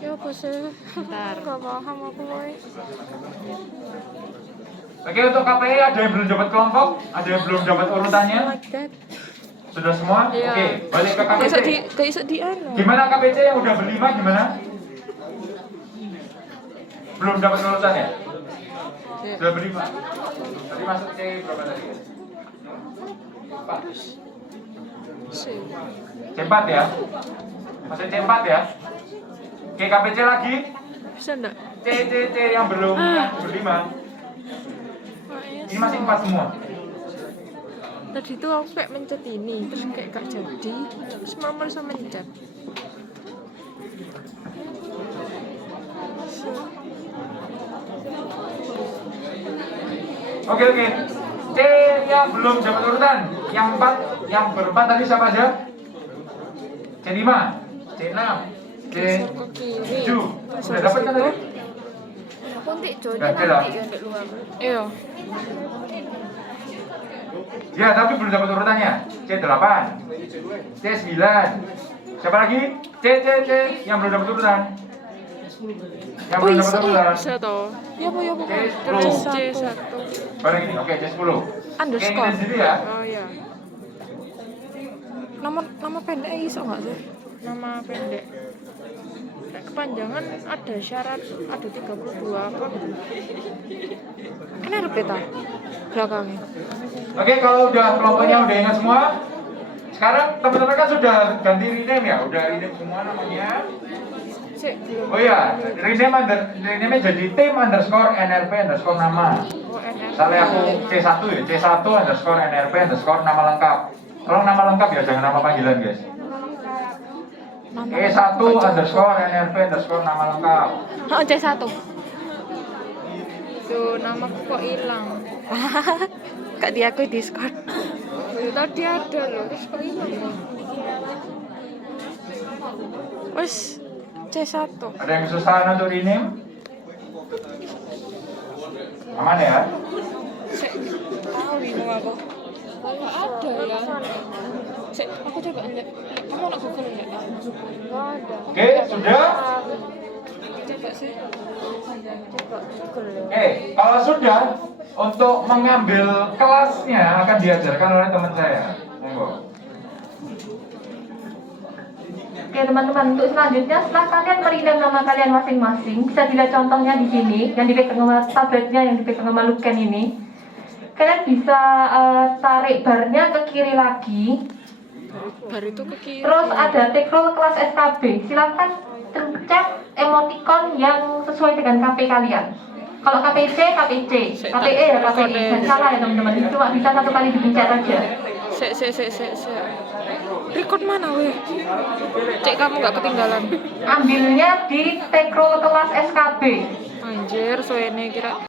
Ya apa sih? Bentar. Gak paham aku boy. Oke untuk KPI ada yang belum dapat kelompok, ada yang belum dapat urutannya. Like that. Sudah semua? Iya. Oke, balik ke KPC. Gak bisa di anu. Gimana KPC yang udah berlima gimana? Belum dapat urutannya? Iya. Sudah berlima. Tadi masuk C berapa tadi? 4. Sih. C4 ya? Masih C4 ya? Oke, KPC lagi. Bisa enggak? C yang belum yang berlima. Ini masih 4 semua. Tadi tuh aku kayak mencet ini, terus kayak gak jadi, terus mama sama mencet. Oke. C yang belum dapat urutan. Yang 4, yang berempat tadi siapa aja? C5, C6, C7. Sudah dapat kan tadi? Kuntik Jody Gak ada lah. nanti ya ndek luar. Iya. Ya, tapi belum dapat urutannya. C8, C9. Siapa lagi? C yang belum dapat urutan. Yang belum dapat urutan. Bisa toh. Ya apa. C10. C1. Bareng ini. Oke, C10. Underscore. Oke, ini sendiri ya. Oh iya. Nama pendek iso nggak sih? Nama pendek. Kayak kepanjangan ada syarat ada 32 apa? Kan RP ta? Belakangnya. Oke, kalau udah kelompoknya udah ingat semua. Sekarang teman-teman kan sudah ganti rename ya, udah rename semua namanya. Sik, belum. Oh iya, rename jadi tim underscore NRP underscore nama. Oh, NR. Misalnya aku C1 ya, C1 underscore NRP underscore nama lengkap. Tolong nama lengkap ya, jangan nama panggilan guys. E1 underscore NRP underscore nama lengkap. Oh, C1. Tuh, namaku kok hilang. Gak diakui Discord. Ya, tadi ada loh, terus kok hilang. Wes, C1. Ada yang kesusahan untuk rename? Aman ya? Tahu bingung aku. Kayak ada ya. Aku coba lihat. Kamu nak Google enggak? Enggak ada. Oke, sudah? Coba sih. Coba Google ya. Oke, kalau sudah, untuk mengambil kelasnya akan diajarkan oleh teman saya. Monggo. Oke teman-teman, untuk selanjutnya setelah kalian merename nama kalian masing-masing, bisa dilihat contohnya di sini, yang dipegang sama tabletnya, yang dipegang sama Luken ini. Kalian bisa tarik barnya ke kiri lagi. Bar itu ke kiri. Terus ada take roll kelas SKB. Silakan pencet emoticon yang sesuai dengan KP kalian. Kalau KPC, KPC, KPE ya KPI. Dan salah ya teman-teman, ini cuma bisa satu kali dipencet aja. Se. Record mana weh? Cek kamu nggak ketinggalan. Ambilnya di take roll kelas SKB. Anjir, suene kira.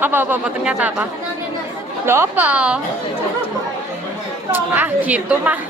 Apa ternyata apa? Lo apa? Ah gitu mah.